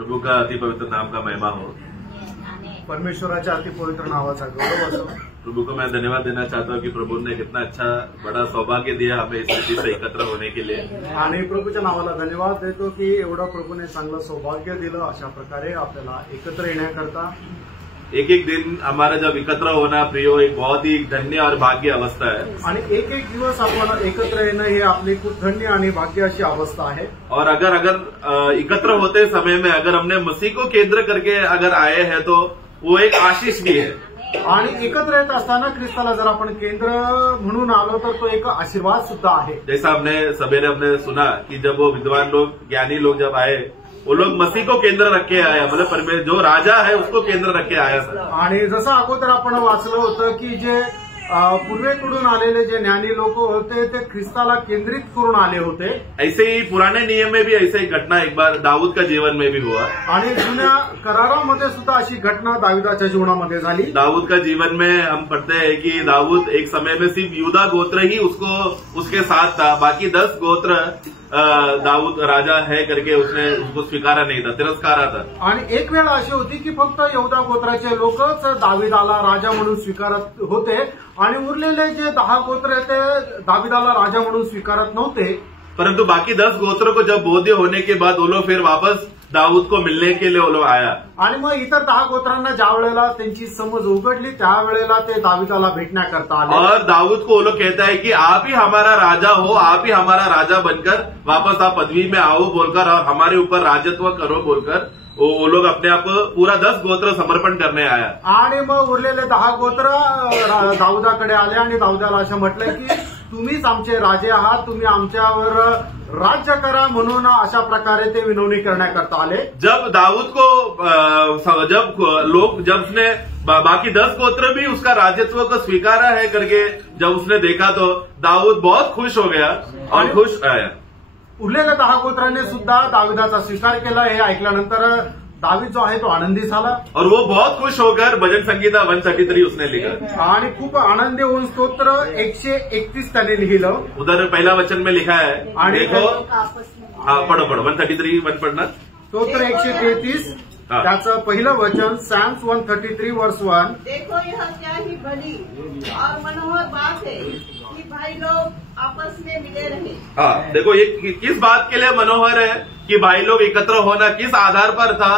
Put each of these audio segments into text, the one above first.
प्रभु का अति पवित्र नाम का महिमा हो। परमेश्वराच्या अति पवित्र नावाचा गौरव असो। प्रभु को मैं धन्यवाद देना चाहता हूँ कि प्रभु ने कितना अच्छा बड़ा सौभाग्य दिया हमें इस स्थिति से एकत्र होने के लिए। आणि प्रभूच्या नावाला धन्यवाद देतो की एवढं प्रभूने चांगलं सौभाग्य दिलं अशा प्रकारे आपल्याला एकत्र येण्याकरता। एक एक दिन हमारा जब एकत्र होना प्रियो एक बहुत ही धन्य और भाग्य अवस्था है। आणि एक एक दिवस आपण एकत्र येणं हे आपली खूप धन्य आणि भाग्य अशी अवस्था आहे। और अगर एकत्र होते समय में अगर हमने मसीह को केंद्र करके अगर आए हैं तो वो एक आशीष भी है। आणि एकत्र येत असताना ख्रिस्ताला जर आपण केंद्र म्हणून आलो तर तो एक आशीर्वाद सुद्धा आहे। जैसा हमने सवेरे हमने सुना कि जब वो विद्वान लोग ज्ञानी लोग जब आए वो लोग मसीह को केंद्र रख के आया, मतलब परमेश्वर जो राजा है उसको केंद्र रख के आया सर। आणि जसं अगोदर आपण वाचलं होतं की जे पूर्वेकडून आलेले जे ज्ञानी लोक होते ते ख्रिस्ताला केंद्रित करून आले होते। ऐसे ही पुराने नियम में भी ऐसे ही घटना एक बार दाऊद का जीवन में भी हुआ। आणि जुन्या करारामध्ये सुद्धा अशी घटना दाविदाच्या जीवनामध्ये झाली। दाऊद का जीवन में हम पढ़ते हैं कि दाऊद एक समय में सिर्फ यूदा गोत्र ही उसके साथ था, बाकी 10 गोत्र दाऊद राजा है करके उसने उसको स्वीकारा नहीं था, तिरस्कारा था। आणि एक वेळ अशी होती की फक्त यहूदा गोत्राचे लोकच दाविदाला राजा म्हणून स्वीकारत होते आणि उरलेले जे 10 गोत्र ते दाविदाला राजा म्हणून स्वीकारत नव्हते। परंतु बाकी 10 गोत्रों को जब बोध्य होने के बाद वो लोग फिर वापस दाऊद को मिलने के लिए वो लोग आया। आणि मग इतर 10 गोत्रांना ज्या वेळेला त्यांची समज उघडली त्यावेळेला ते दाविदाला भेटण्याकरता आले। और दाऊद को वो लोग कहता है कि आप ही हमारा राजा हो, आप ही हमारा राजा बनकर वापस आप पदवी में आओ बोलकर और हमारे ऊपर राजत्व करो बोलकर वो लोग अपने आप पूरा 10 गोत्र समर्पण करने आया। आणि मग उरलेले 10 गोत्र दाऊदाकडे आले आणि दाऊदाला असं म्हटलं की तुम्हीच आमचे राजे आहात, तुम्ही आमच्यावर राज्य करा म्हणून अशा प्रकारे ते विनवणी करण्याकरता आले। जब दाऊद को जब उसने बाकी 10 गोत्र भी उसका राजत्व को स्वीकारा है करके जब उसने देखा तो दाऊद बहुत खुश हो गया और खुश आया। उरलेल्या 10 गोत्रांनी सुद्धा दाविदाचा स्वीकार केला। हे ऐकल्यानंतर दावीद जो आहे तो आनंदी झाला और वो बहुत खुश होकर भजन संगीता 133 उसने लिखा आणि खूप आनंदी होऊन स्तोत्र 131 त्याने लिहिलं। उधर पहला वचन में लिखा है आणि देखो पढ़ो 133 वन पढ़ना। स्तोत्र 133 त्याचं पहिलं वचन सॅम्स 133 वर्स 1। देखो यह क्या ही बड़ी और मनोहर बात है कि भाई लोग आपस में मिले रहे। हाँ, देखो ये किस बात के लिए मनोहर है कि भाई लोग एकत्र होना किस आधार पर था।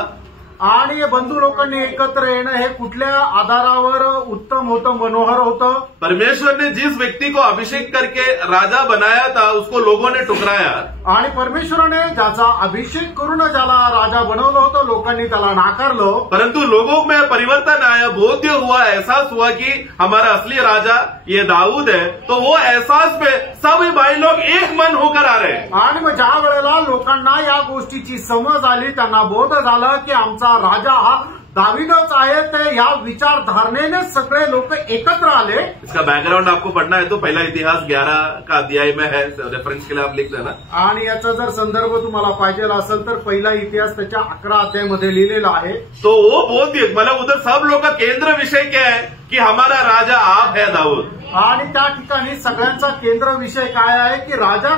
आणि बंधू लोकांनी एकत्र येणं हे कुठल्या आधारावर उत्तम होतं, मनोहर होतं। परमेश्वर ने जिस व्यक्ति को अभिषेक करके राजा बनाया था उसको लोगों ने ठुकराया। आणि परमेश्वराने ज्याचा अभिषेक करून ज्याला राजा बनवलं होतं लोकांनी त्याला नाकारलं। परंतु लोगों में परिवर्तन आया, बोध्य हुआ, एहसास हुआ कि हमारा असली राजा ये दाऊद है। तो वो एहसास पे सभी भाई लोग एक मन होकर आ रहे। आणि मग ज्या वेळेला लोकांना या गोष्टीची समज आली, त्यांना बोध झालं की आमचा राजा हा दावीदच आहे, ते या विचारधारणेने सगळे लोक एकत्र आले। इसका बैकग्राउंड आपको पढ़ना है तो पहला इतिहास 11 का अध्याय में है, रेफरेंस के लिए आप लिख देना। आणि याचा जर संदर्भ तुम्हाला पाहिजे असेल तर पहिला इतिहास त्याच्या 11 अध्यायामध्ये लिहिलेला आहे। तो वो बोध्य मतलब उधर सब लोग का केंद्र विषय क्या है कि हमारा राजा आप है दाऊद। आणि त्या ठिकाणी सगळ्यांचा केंद्र विषय काय आहे की राजा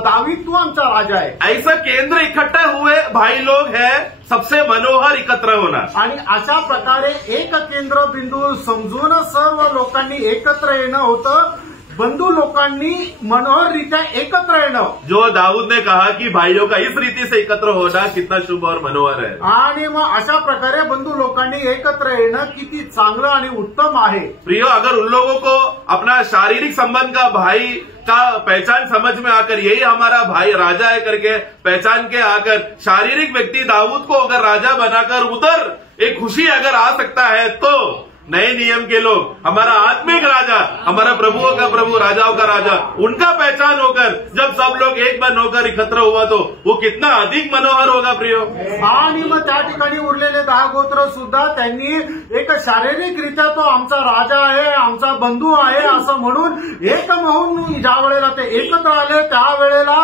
दावीद तू आमचा राजा आहे। ऐसा केंद्र इकट्ठा हुए भाई लोग है सबसे मनोहर एकत्र होना। आणि अशा प्रकारे एक केंद्र बिंदू समजून सर्व लोकांनी एकत्र येणं होतं, बंधू लोकांनी मनोहररित्या एकत्र येणं। जो दाऊद ने कहा कि भाइयों का इस रीति से एकत्र होना कितना शुभ और मनोहर है। आणि मग अशा प्रकारे बंधू लोकांनी एकत्र येणं किती चांगलं आणि उत्तम आहे। प्रियो, अगर उन लोगों को अपना शारीरिक संबंध का भाई का पहचान समझ में आकर यही हमारा भाई राजा है करके पहचान के आकर शारीरिक व्यक्ति दाऊद को अगर राजा बनाकर उधर एक खुशी अगर आ सकता है तो नए नियम के लोग हमारा आत्मिक राजा, हमारा प्रभुओं का प्रभु, राजाओं का राजा, उनका पहचान होकर जब सब लोग एक मन होकर एकत्र हुआ तो वो कितना अधिक मनोहर होगा प्रियो। आणि मग त्या ठिकाणी उरलेले 10 गोत्र सुद्धा त्यांनी एक शारीरिकरित्या तो आमचा राजा आहे, आमचा बंधू आहे असं म्हणून एक म्हणून ज्या वेळेला ते एकत्र आले त्यावेळेला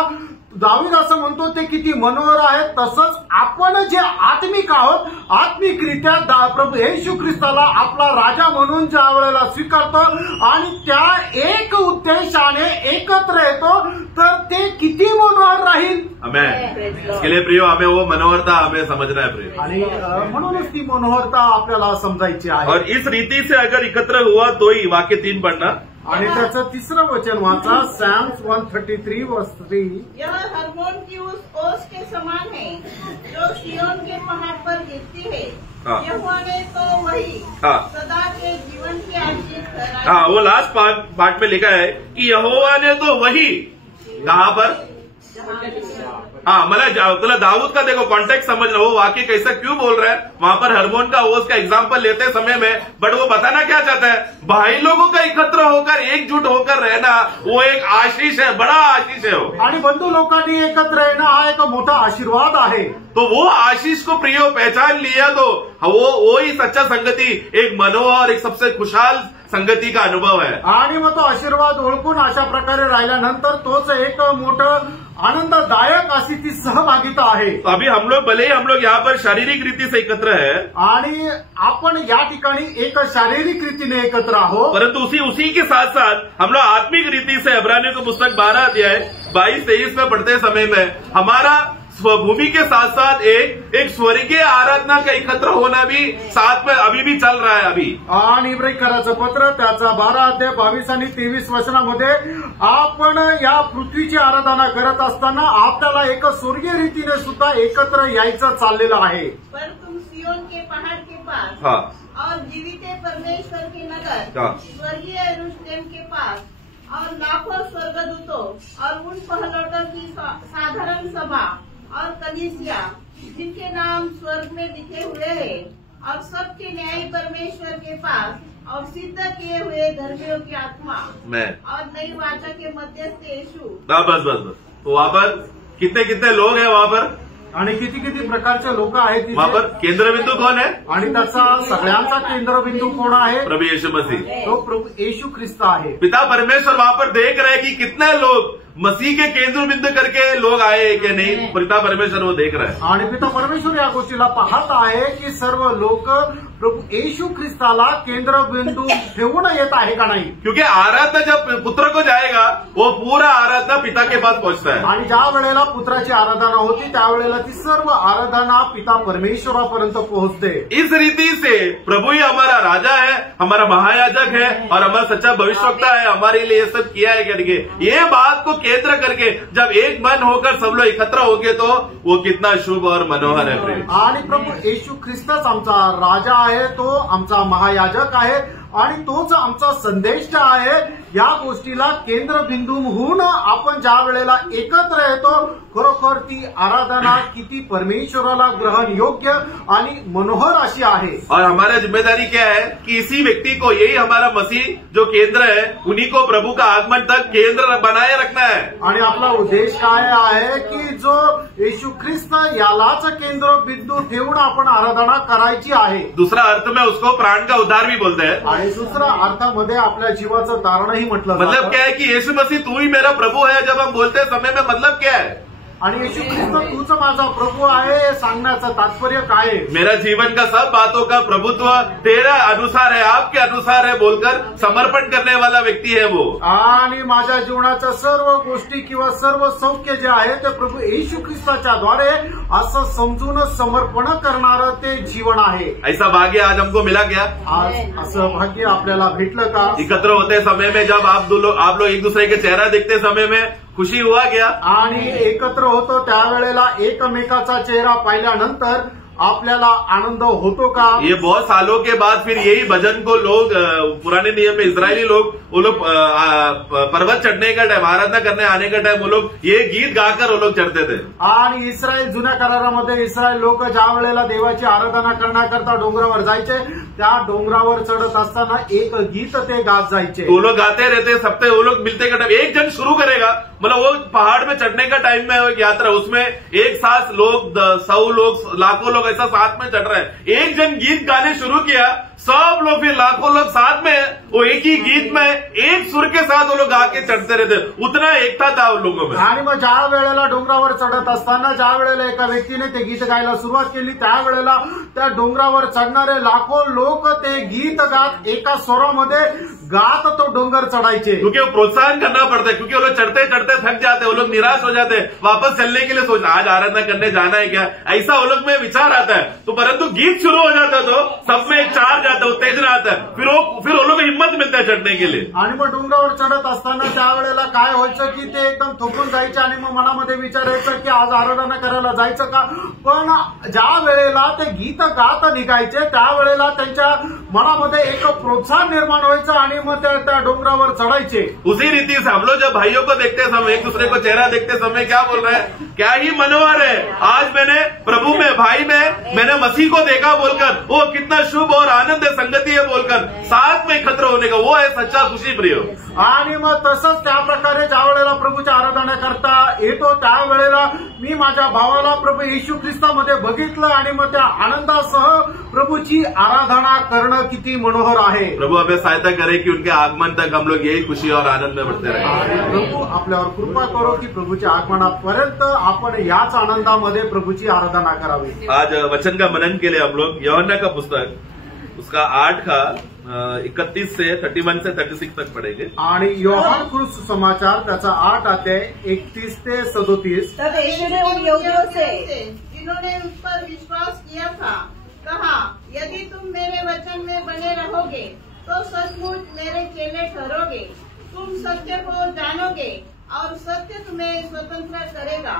दावीद असं म्हणतो ते किती मनोहर आहे, तसंच आपण जे आत्मिक आहोत, आत्मिकरित्या प्रभू येशू ख्रिस्ताला आपला राजा म्हणून ज्या वेळेला स्वीकारतो आणि त्या एक उद्देशाने एकत्र येतो, तर ते किती मनोहर राहील. हमें इसके लिए प्रियो हमें वो मनोहरता हमें समझना है प्रियो. आणि म्हणूनच ती मनोहरता आपल्याला समजायची आहे. और इस रीति से अगर एकत्र हुआ तो ही वाक्य 3 पढ़ना. आणि त्याचं 3रं वचन वाचा, सॅम्स 133 वर्ष 3. यह हरमोन की उस ओस के समान है जो सिय्योन के पहाड़ पर गिरती है. हाँ. यहोवा ने तो वही हाँ. सदा के जीवन की आशीष ठहराई. हाँ, वो लास्ट पार्ट में लिखा है कि यहोवा ने तो वही, कहाँ पर, हाँ मतलब दाऊद का देखो कॉन्टेक्स्ट समझना, वो वाक्य कैसा क्यों बोल रहा है. वहां पर हरमोन का ओस का एग्जाम्पल लेते समय में, बट वो बताना क्या चाहता है, भाई लोगों का एकत्र होकर एकजुट होकर रहना वो एक आशीष है, बड़ा आशीष है वो. आणि बंधू लोकांनी एकत्र येणं हा एक मोठा आशीर्वाद आहे. तो वो आशीष को प्रियो पहचान लिया तो वो ही सच्चा संगति, एक मनोहर, एक सबसे खुशहाल संगति का अनुभव है. आणि मग तो आशीर्वाद ओळखून अशा प्रकारे राहिल्यानंतर तोच एक मोठं आनंददायक अशी ती सहभागिता आहे. तो अभी हम लोग यहाँ पर शारीरिक रीति से एकत्र है, आणि आपण या ठिकाणी एक शारीरिक रीतीने एकत्र आहोत, परंतु उसी के साथ साथ हम लोग आत्मिक रीति से इब्रानियों का पुस्तक 12 अध्याय 22-23 में पढ़ते समय में हमारा स्वभूमि के साथ साथ एक स्वर्गीय आराधना का एकत्र होना भी साथ में अभी भी चल रहा है अभी. आणि इब्रानियराचं पत्र त्याचा 12 अध्याय 22 आणि 23 वचनामध्ये आपण या पृथ्वीची आराधना करत असताना आपल्याला एक स्वर्गीय रीतीने सुद्धा एकत्र यायचं चाललेलं आहे. पर तुम सिय्योन के पहाड़ के पास हाँ. और जीवित परमेश्वर के नगर हाँ. स्वर्गीय यरूशलेम के पास और लाखों स्वर्गदूतों और उन पहलौठों की साधारण सभा और कलीसिया जिनके नाम स्वर्ग में लिखे हुए हैं और सबके न्यायी परमेश्वर के पास और सिद्ध किए हुए धर्मियों की आत्मा मैं और नई वाचा के मध्यस्थ यीशु. बस तो वहाँ पर कितने लोग हैं वहाँ पर, आणि किती प्रकारचे लोक आहेत वहाँ पर. केंद्रबिंदू कौन है, आणि त्याचा सगळ्यांचा केंद्रबिंदू कोण आहे, प्रभु यीशु मसीह. तो प्रभू येशू ख्रिस्त आहे. पिता परमेश्वर वहाँ पर देख रहे हैं कि कितने लोग मसीह के केंद्र बिंदु करके लोग आए कि नहीं. पिता परमेश्वर वो देख रहा है. आणि पिता परमेश्वर या गोष्टीला पाहत आहे की सर्व लोक प्रभू येशू ख्रिस्ताला केंद्रबिंदू ठेवून येत आहे का नाही. क्योंकि आराधना जब पुत्र को जाएगा वो पूरा आराधना पिता के पास पहुंचता है. आणि ज्या वेळेला पुत्राची आराधना होती त्यावेळेला ती सर्व आराधना पिता परमेश्वरापर्यंत पोहोचते. इस रीति से प्रभु ही हमारा राजा है, हमारा महायाजक है और हमारा सच्चा भविष्यवक्ता है, हमारे लिए ये सब किया है करके ये बात को केंद्र करके जब एक मन होकर सब लोग एकत्र होंगे तो वो कितना शुभ और मनोहर है. आणि प्रभू येशू ख्रिस्तच आमचा राजा आहे, तो आमचा महायाजक आहे आणि तोच आमचा संदेष्टा आहे. या गोष्टीला केंद्रबिंदू होऊन आपण ज्या वेळेला एकत्र येतो खरोखर ती आराधना किती परमेश्वराला ग्रहण योग्य आणि मनोहर अशी आहे. और हमारा जिम्मेदारी क्या है कि इसी व्यक्ति को, यही हमारा मसीह जो केंद्र है, उन्हीं को प्रभु का आगमन तक केंद्र बनाए रखना है. आणि आपला उद्देश काय आहे की जो येशू ख्रिस्त यालाच केंद्रबिंदू ठेवून आपण आराधना करायची आहे. दूसरा अर्थ में उसको प्राण का उद्धार भी बोलते हैं. आणि दुसऱ्या अर्थामध्ये आपल्या जीवाचं तारणही म्हटलं मतलब जातं. क्या है कि यीशु मसीह तू ही मेरा प्रभु है जब हम बोलते समय में मतलब क्या है, आणि येशू ख्रिस्त तूच माझा प्रभू आहे हे सांगण्याचं तात्पर्य काय आहे. मेरा जीवन का सब बातों का प्रभुत्व तेरा अनुसार है, आपके अनुसार है बोलकर समर्पण करने वाला व्यक्ती है वो. आणि माझ्या जीवनाच्या सर्व गोष्टी किंवा सर्व सौख्य जे आहे ते प्रभू येशू ख्रिस्ताच्या द्वारे असं समजून समर्पण करणारं ते जीवन आहे. ऐसा भाग्य आज हमको मिला क्या. आज असं भाग्य आपल्याला भेटलं का. एकत्र होते समय में जब आप लोग एक दूसरे के चेहरा देखते समय में खुशी हुआ क्या. आणि एकत्र होतो त्यावेळेला एकमेकाचा चेहरा पाहिल्यानंतर आपल्याला आनंद होतो का. ये बहुत सालों के बाद फिर यही भजन को लोग पुराने नियम में इजरायली लोग वो लोग पर्वत चढ़ने का टाइम, आराधना करने आने का टाइम वो लोग ये गीत गाकर वो लोग चढ़ते थे. आणि इस्रायल जुन्या करारामध्ये इस्रायल लोक ज्या वेळेला देवाची आराधना करण्याकरता डोंगरावर जायचे त्या डोंगरावर चढत असताना एक गीत ते गात जायचे. वो लोग गाते रहते सबसे, वो लोग मिलते का टाइम एक जन शुरू करेगा, मतलब वो पहाड़ में चढ़ने का टाइम में एक यात्रा, उसमें एक साथ लोग 100 लोग लाखों लोग ऐसा साथ में चढ़ रहे हैं. एक जन गीत गाने शुरू किया, सब लोग फिर लाखों लोग साथ में वो एक ही गीत में एक सुर के साथ वो लोग गा के चढ़ते रहते, उतना एकता था उन लोगों में। आणि मग ज्या वेळेला डोंगरावर चढत असताना ज्या वेळेला एका व्यक्तीने ते गीत गायला सुरुवात केली, त्यावेळेला त्या डोंगरावर चढणारे लाखो लोक ते गीत गात एका स्वरामध्ये गात तो डोंगर चढायचे। क्योंकि वो प्रोत्साहन करना पड़ता है, क्योंकि वो लोग चढ़ते चढ़ते थक जाते, वो लोग निराश हो जाते, वापस चलने के लिए सोच आज आराधना करने जाना है क्या, ऐसा वो लोग में विचार आता है। तो परंतु गीत शुरू हो जाता है तो सब में एक चार्ज आता है, उत्तेजना आता है, फिर वो लोग हिम्मत मिलता है चढ़ने के लिए। आणि मग डोंगरावर चढत असताना त्यावेळेला काय व्हायचं की ते एकदम थकून जायचे आणि मग मनामध्ये विचार यायचा की आज आराधना करायला जायचं का, पण ज्या वेळेला ते गीत गात निघायचे त्यावेळेला त्यांच्या मनामध्ये एक प्रोत्साहन निर्माण व्हायचं आणि मग त्या डोंगरावर चढायचे। उसी रीति से हम लोग जब भाइयों को देखते समय, एक दूसरे को चेहरा देखते समय क्या बोल रहे हैं, क्या ही मनोहर है, आज मैंने प्रभु में भाई में मैंने मसीह को देखा बोलकर, वो कितना शुभ और आनंद है संगति है बोलकर साथ में एकत्र होने का, वो है सच्चा खुशी प्रियो। आणि मग तसंच त्या प्रकारे ज्या वेळेला प्रभूची आराधना करता येतो त्यावेळेला मी माझ्या भावाला प्रभू येशू ख्रिस्तामध्ये बघितलं आणि मग त्या आनंदासह प्रभूची आराधना करणं किती मनोहर आहे। प्रभु हमें सहायता करे कि उनके आगमन तक हम लोग यही खुशी और आनंद में बढ़ते रहे। आणि प्रभू आपल्यावर कृपा करो की प्रभूच्या आगमनापर्यंत आपण याच आनंदामध्ये प्रभूची आराधना करावी। आज वचन का मनन के लिए हम लोग यूहन्ना का पुस्तक उसका 8 का 31 से 31 से 36 तक पढ़ेंगे। आणि योहान कृष्ण समाचार त्याचा 8 अध्याय 31 ते 37। तब यीशु ने उन यहूदियों से जिन्होंने उस पर विश्वास किया था कहा, यदि तुम मेरे वचन में बने रहोगे तो सचमुच मेरे चेले ठहरोगे, तुम सत्य को जानोगे और सत्य तुम्हें स्वतंत्र करेगा।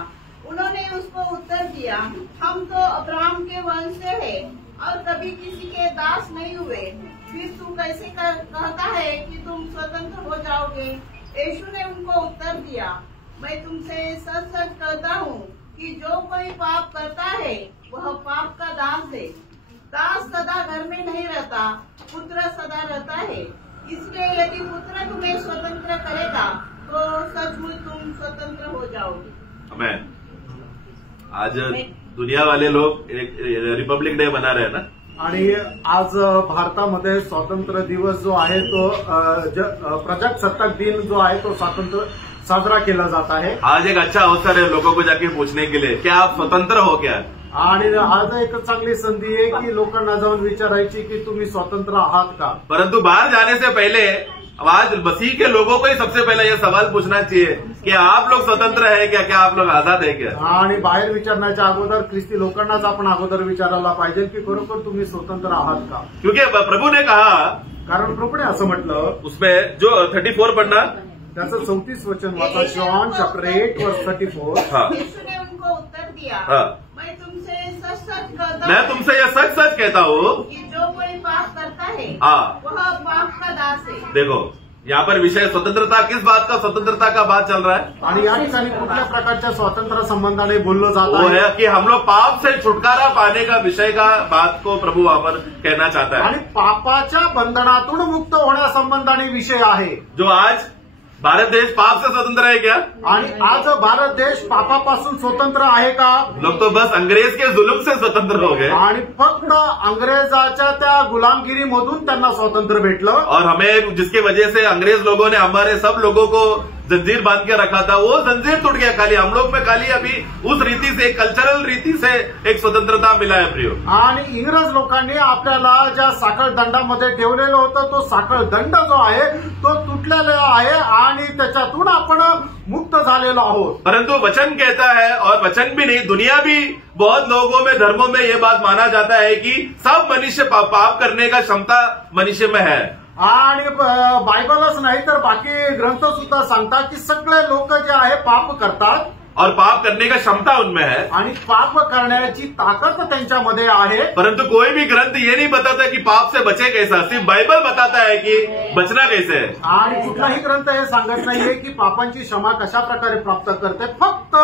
उन्होंने उसको उत्तर दिया, हम तो अब्राहम के वंश से हैं और कभी किसी के दास नहीं हुए, फिर तू कैसे कहता है कि तुम स्वतंत्र हो जाओगे। यीशु ने उनको उत्तर दिया, मैं तुमसे सच सच कहता हूँ कि जो कोई पाप करता है वह पाप का दास है। दास सदा घर में नहीं रहता, पुत्र सदा रहता है। इसलिए यदि पुत्र तुम्हें स्वतंत्र करेगा तो सचमुच तुम स्वतंत्र हो जाओगे। आमेन। आज दुनिया वाले लोग एक रिपब्लिक डे मना रहे हैं ना, आणि आज भारतामध्ये स्वातंत्र्य दिवस जो आहे तो प्रजासत्ताक दिन जो आहे तो स्वातंत्र्य साजरा केला जात आहे। आज एक अच्छा अवसर है लोगों को जाके पूछने के लिए, क्या आप स्वतंत्र हो क्या? आणि आज एक चांगली संधी आहे की लोकांना जाऊन विचारायची की तुम्ही स्वतंत्र आहात का। परंतु बाहर जाने से पहले आज मसीह के लोगों को ही सबसे पहले यह सवाल पूछना चाहिए कि आप लोग स्वतंत्र है क्या, क्या आप लोग आजाद है क्या? आणि बाहेर विचारण्याच्या अगोदर ख्रिस्ती लोकांनाच आपण अगोदर विचारायला पाहिजे की खरोखर तुम्ही स्वतंत्र आहात का। क्योंकि प्रभु ने कहा, कारण प्रभूने असं म्हटलं, उसमें जो 34 पढ़ना, त्याचं 34 वचन वाचा, जॉन चॅप्टर 8 वर्स 34। यीशु ने उनको उत्तर दिया, मैं तुमसे सच सच कहता हूँ कि जो कोई पाप करता है वह पाप का दास है। देखो यहाँ पर विषय स्वतंत्रता, किस बात का स्वतंत्रता का बात चल रहा है? आणि या ठिकाणी कुठल्या प्रकारच्या स्वातंत्र्य संबंधाने बोललं जात वो है कि हम लोग पाप से छुटकारा पाने का विषय का बात को प्रभु वहां पर कहना चाहता है। आणि पापाच्या बंधनातून मुक्त होण्यासंबंधाने विषय आहे। जो आज भारत देश पाप से स्वतंत्र है क्या? आणि आज भारत देश पापापासून स्वतंत्र आहे का? लोग तो बस अंग्रेज के जुल्म से स्वतंत्र हो गए आणि फक्त अंग्रेजाच्या त्या गुलामगिरीमधून त्यांना स्वातंत्र्य भेटलं। और हमें जिसकी वजह से अंग्रेज लोगों ने हमारे सब लोगों को जंजीर बांध के रखा था, वो जंजीर टूट गया। खाली हम लोग में खाली अभी उस रीति से, कल्चरल रीति से एक स्वतंत्रता मिला है प्रियो। आणि इंग्रज लोकांनी आपल्याला ज्या साखळ दंडामध्ये ठेवलेलं होतं तो साखळ दंड जो आहे तो तुटलेला आहे आणि त्याच्यातून आपण मुक्त झालेलो आहोत। परंतु वचन कहता है, और वचन भी नहीं, दुनिया भी बहुत लोगों में, धर्मों में ये बात माना जाता है कि सब मनुष्य पाप करने का क्षमता मनुष्य में है। आणि बायबलच नाही तर बाकी ग्रंथ सुद्धा सांगतात की सगळे लोक जे आहे पाप करतात और पाप करने का क्षमता उनमें है, आणि पाप करण्याची ताकद त्यांच्यामध्ये आहे। परंतु कोई भी ग्रंथ ये नहीं बताता कि पाप से बचे कैसा, सिर्फ बाइबल बताता है कि बचना कैसे है। आणि कुठलाही ग्रंथ हे सांगत नाहीये की पापांची क्षमा कशा प्रकारे प्राप्त करते, फक्त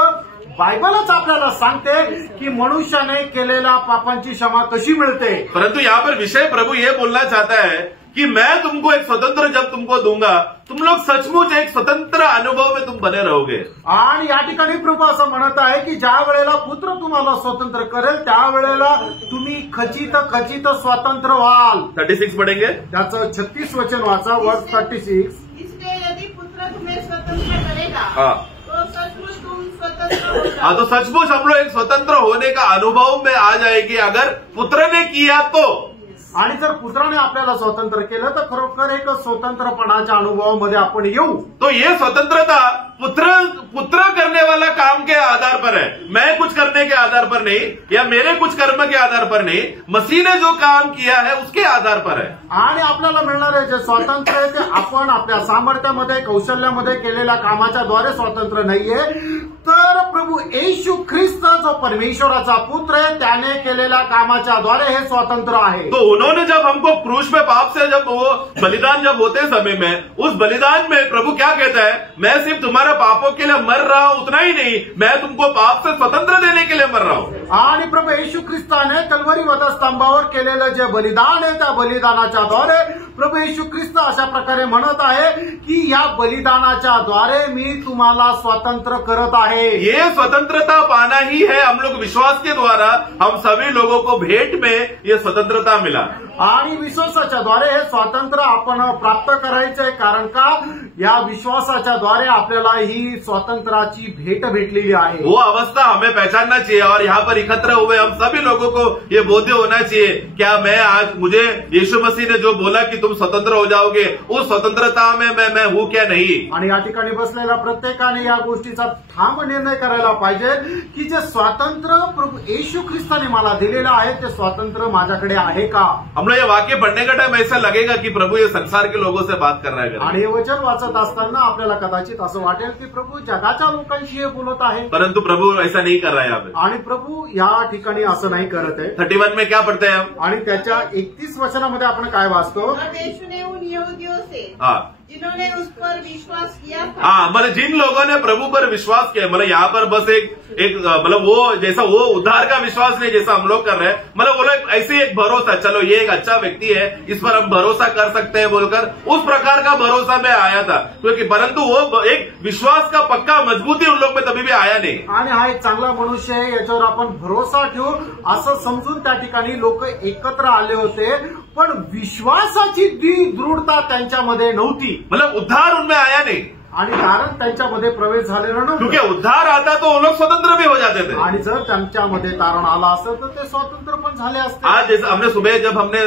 बायबलच आपल्याला सांगते की मनुष्याने केलेल्या पापांची क्षमा कशी मिळते। परंतु यहाँ पर विषय प्रभु ये बोलना चाहता है कि मैं तुमको एक स्वतंत्र जब तुमको दूंगा, तुम लोग सचमुच एक स्वतंत्र अनुभव में तुम बने रहोगे। आणि या ठिकाणी प्रभू असं म्हणत आहे की ज्या वेळेला पुत्र तुम्हाला स्वतंत्र करेल त्यावेळेला तुम्ही खचित स्वतंत्र व्हाल। 36 पढ़ेंगे, त्याचं 36 वचन वाचा, वर्ष 36। इसलिए यदि पुत्र तुम्हें स्वतंत्र करेगा हाँ तो सचमुच तुम स्वतंत्र हो जाओगे। हाँ, तो सचमुच हम लोग एक स्वतंत्र होने का अनुभव में आ जाएगी अगर पुत्र ने किया तो। आणि जर पुत्राने आपल्याला स्वतंत्र केलं तर खरोखर एक स्वतंत्रपणाच्या अनुभवामध्ये आपण येऊ। तो ये स्वतंत्रता पुत्र करने वाला काम के आधार पर है, मैं कुछ करने के आधार पर नहीं या मेरे कुछ कर्म के आधार पर नहीं, मसीह ने जो काम किया है उसके आधार पर है। आणि आपल्याला मिळणारे जे स्वातंत्र्य आहे ते आपण आपल्या सामर्थ्यामध्ये कौशल्यामध्ये केलेल्या कामाच्या द्वारे स्वातंत्र्य नाहीये, तर प्रभू येशू ख्रिस्त जो परमेश्वराचा पुत्र आहे त्याने केलेल्या कामाच्या द्वारे हे स्वातंत्र्य आहे। तो उन्होंने जब हमको क्रूस पे पाप से जब वो बलिदान जब होते समय में, उस बलिदान में प्रभु क्या कहता है, मैं सिर्फ तुम्हारे पापों के लिए मर रहा हूं उतना ही नहीं, मैं तुमको पाप से स्वतंत्र देने के लिए मर रहा हूं। आणि प्रभू येशू ख्रिस्ताने कल्वरी वधस्तंभावर केलेलं जे बलिदान आहे त्या बलिदानाच्या द्वारे प्रभू येशू ख्रिस्त अशा प्रकारे म्हणत आहे की या बलिदानाच्या द्वारे मी तुम्हाला स्वतंत्र करत आहे। ये स्वतंत्रता पाना ही है, हम लोग विश्वास के द्वारा हम सभी लोगों को भेंट में ये स्वतंत्रता मिला। आणि विश्वासाच्या द्वारे हे स्वातंत्र्य आपण प्राप्त करायचंय, कारण का या विश्वासाच्या द्वारे आपल्याला ही स्वातंत्र्याची भेट भेटलेली आहे। वो अवस्था हमें पहचानना चाहिए और यहाँ पर एकत्र हुए हम सभी लोगों को ये बोध्य होना चाहिए, क्या मैं आज मुझे यीशु मसीह ने जो बोला कि तुम स्वतंत्र हो जाओगे उस स्वतंत्रता में मैं हूं क्या नहीं। आणि या ठिकाणी बसलेल्या प्रत्येकाने या गोष्टीचा ठाम निर्णय करायला पाहिजे की जे स्वातंत्र्य प्रभू येशू ख्रिस्ताने मला दिलेलं आहे ते स्वातंत्र्य माझ्याकडे आहे का। हम लोग ये वाक्य पढ़ने का टाइम ऐसा लगेगा कि प्रभु ये संसार के लोगों से बात कर रहा है, आणि हे वचन वाचत असताना आपल्याला कदाचित असं वाटेल की प्रभू जगाच्या लोकांशी हे बोलत आहे, परंतु प्रभु ऐसा नहीं कर रहा है यहाँ पे। आणि प्रभू या ठिकाणी असं नाही करत आहे। 31 में क्या पढ़ते हैं हम, आणि त्याच्या 31 वचनामध्ये आपण काय वाचतो, तब यीशु ने उन यहूदियों से हाँ जिन्होंने उस पर विश्वास किया था, हाँ, मतलब जिन लोगों ने प्रभु पर विश्वास किया, मतलब यहाँ पर बस एक मतलब वो जैसा वो उद्धार का विश्वास नहीं जैसा हम लोग कर रहे हैं, मतलब वो लोग ऐसे एक भरोसा, चलो ये एक अच्छा व्यक्ति है इस पर हम भरोसा कर सकते हैं बोलकर उस प्रकार का भरोसा में आया था, क्योंकि परंतु वो एक विश्वास का पक्का मजबूती उन लोग में तभी भी आया नहीं। आणि हा एक चांगला मनुष्य आहे याच्यावर आपण भरोसा ठेवू असं समजून त्या ठिकाणी लोक एकत्र आले होते, पण विश्वासाची दृढता त्यांच्यामध्ये नव्हती, मतलब उद्धार उनमें आया नहीं, आणि कारण त्यांच्यामध्ये प्रवेश झालेला क्योंकि नव्हता। उद्धार आता तो वो लोग स्वतंत्र भी हो जाते थे। आणि जर त्यांच्यामध्ये तारण आला असतं तर ते स्वतंत्र पण झाले असते। आज जैसे हमने सुबह जब हमने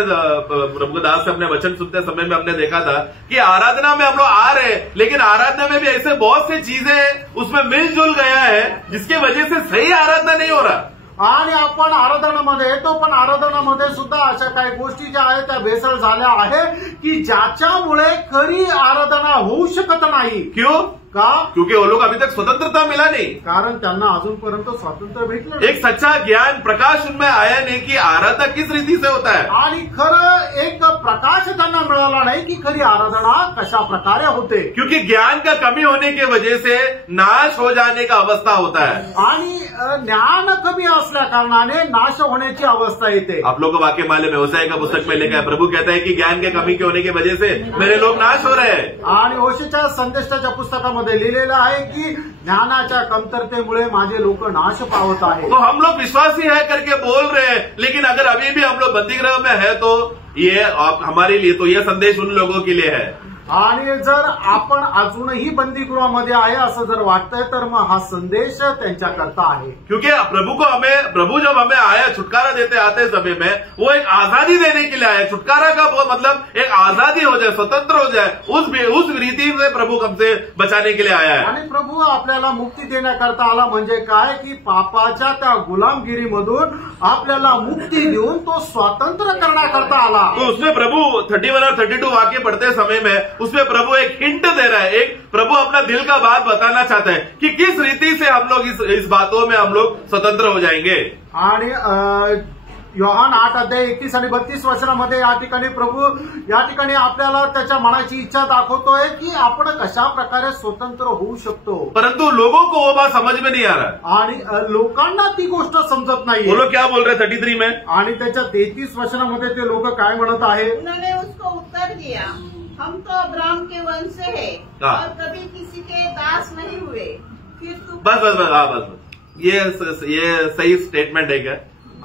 प्रभु दास से अपने वचन सुनते समय में हमने देखा था कि आराधना में हम लोग आ रहे हैं, लेकिन आराधना में भी ऐसे बहुत सी चीजें उसमें मिलजुल गया है जिसकी वजह से सही आराधना नहीं हो रहा। आणि आपण आराधनामध्ये येतो, पण आराधनामध्ये सुद्धा अशा काही गोष्टी ज्या आहेत त्या भेसळ झाल्या आहे की ज्याच्यामुळे खरी आराधना होऊ शकत नाही। क्यों? का? क्योंकि वो लोग अभी तक स्वतंत्रता मिला नहीं, कारण त्यांना अजूनपर्यंत स्वातंत्र्य भेटलं नाही। एक सच्चा ज्ञान प्रकाश उनमें आया नहीं कि आराधना किस रीति से होता है, आणि खरं एक प्रकाश त्यांना मिळाला नाही की खरी आराधना कशा प्रकारे होते, क्योंकि ज्ञान का कमी होने की वजह से नाश हो जाने का अवस्था होता है। आणि ज्ञान कमी असल्या कारणाने नाश होण्याची अवस्था येते। आप लोग को वाक्य मालूम है, होशे का पुस्तक में लिखा है, प्रभु कहता है कि ज्ञान के कमी के होने की वजह से मेरे लोग नाश हो रहे हैं। आणि होशेच्या संदेशाच्या पुस्तकामध्ये लिहिलेलं आहे की ज्ञानाच्या कमतरतेमुळे माझे लोक नाश पावत आहेत। तो हम लोग विश्वासी है करके बोल रहे हैं, लेकिन अगर अभी भी हम लोग बंदीगृह में है तो ये हमारे लिए तो ये संदेश उन लोगों के लिए है। आणि जर आपण अजूनही बंदीगृहामध्ये आहे असं जर वाटतंय तर मग हा संदेश त्यांच्याकरता आहे, क्योंकि प्रभु जब हमें आया छुटकारा देते आते समय में वो एक आजादी देने के लिए आया। छुटकारा का मतलब एक आजादी हो जाए, स्वतंत्र हो जाए, उस रीति से प्रभु हमसे बचाने के लिए आया है। आणि प्रभू आपल्याला मुक्ती देण्याकरता आला, म्हणजे काय की पापाच्या त्या गुलामगिरीमधून आपल्याला मुक्ती देऊन तो स्वतंत्र करण्याकरता आला। तो उसमें प्रभु 31 और 32 वाक्य पढ़ते समय में उसमें प्रभु एक हिंट दे रहा है, एक प्रभु अपना दिल का बात बताना चाहता है कि किस रीति से हम लोग इस बातों में हम लोग स्वतंत्र हो जाएंगे। आणि योहान 8:31 आणि 32 वचनामध्ये या ठिकाणी प्रभू या ठिकाणी आपल्याला त्याच्या मनाची इच्छा दाखवतोय की आपण कशा प्रकारे स्वतंत्र होऊ शकतो. परंतु लोगों को वो बात समझ में नहीं आ रहा. आणि लोकांना ती गोष्ट समजत नाही. वो लोग क्या बोल रहे 33 में, आणि त्याच्या 33 वचनामध्ये ते लोक काय म्हणत आहे. उन्होंने उसको उत्तर दिया, हम तो अब्राहम के वंश से हैं और कभी किसी के दास नहीं हुए. फिर तू बस ये सही स्टेटमेंट है क्या.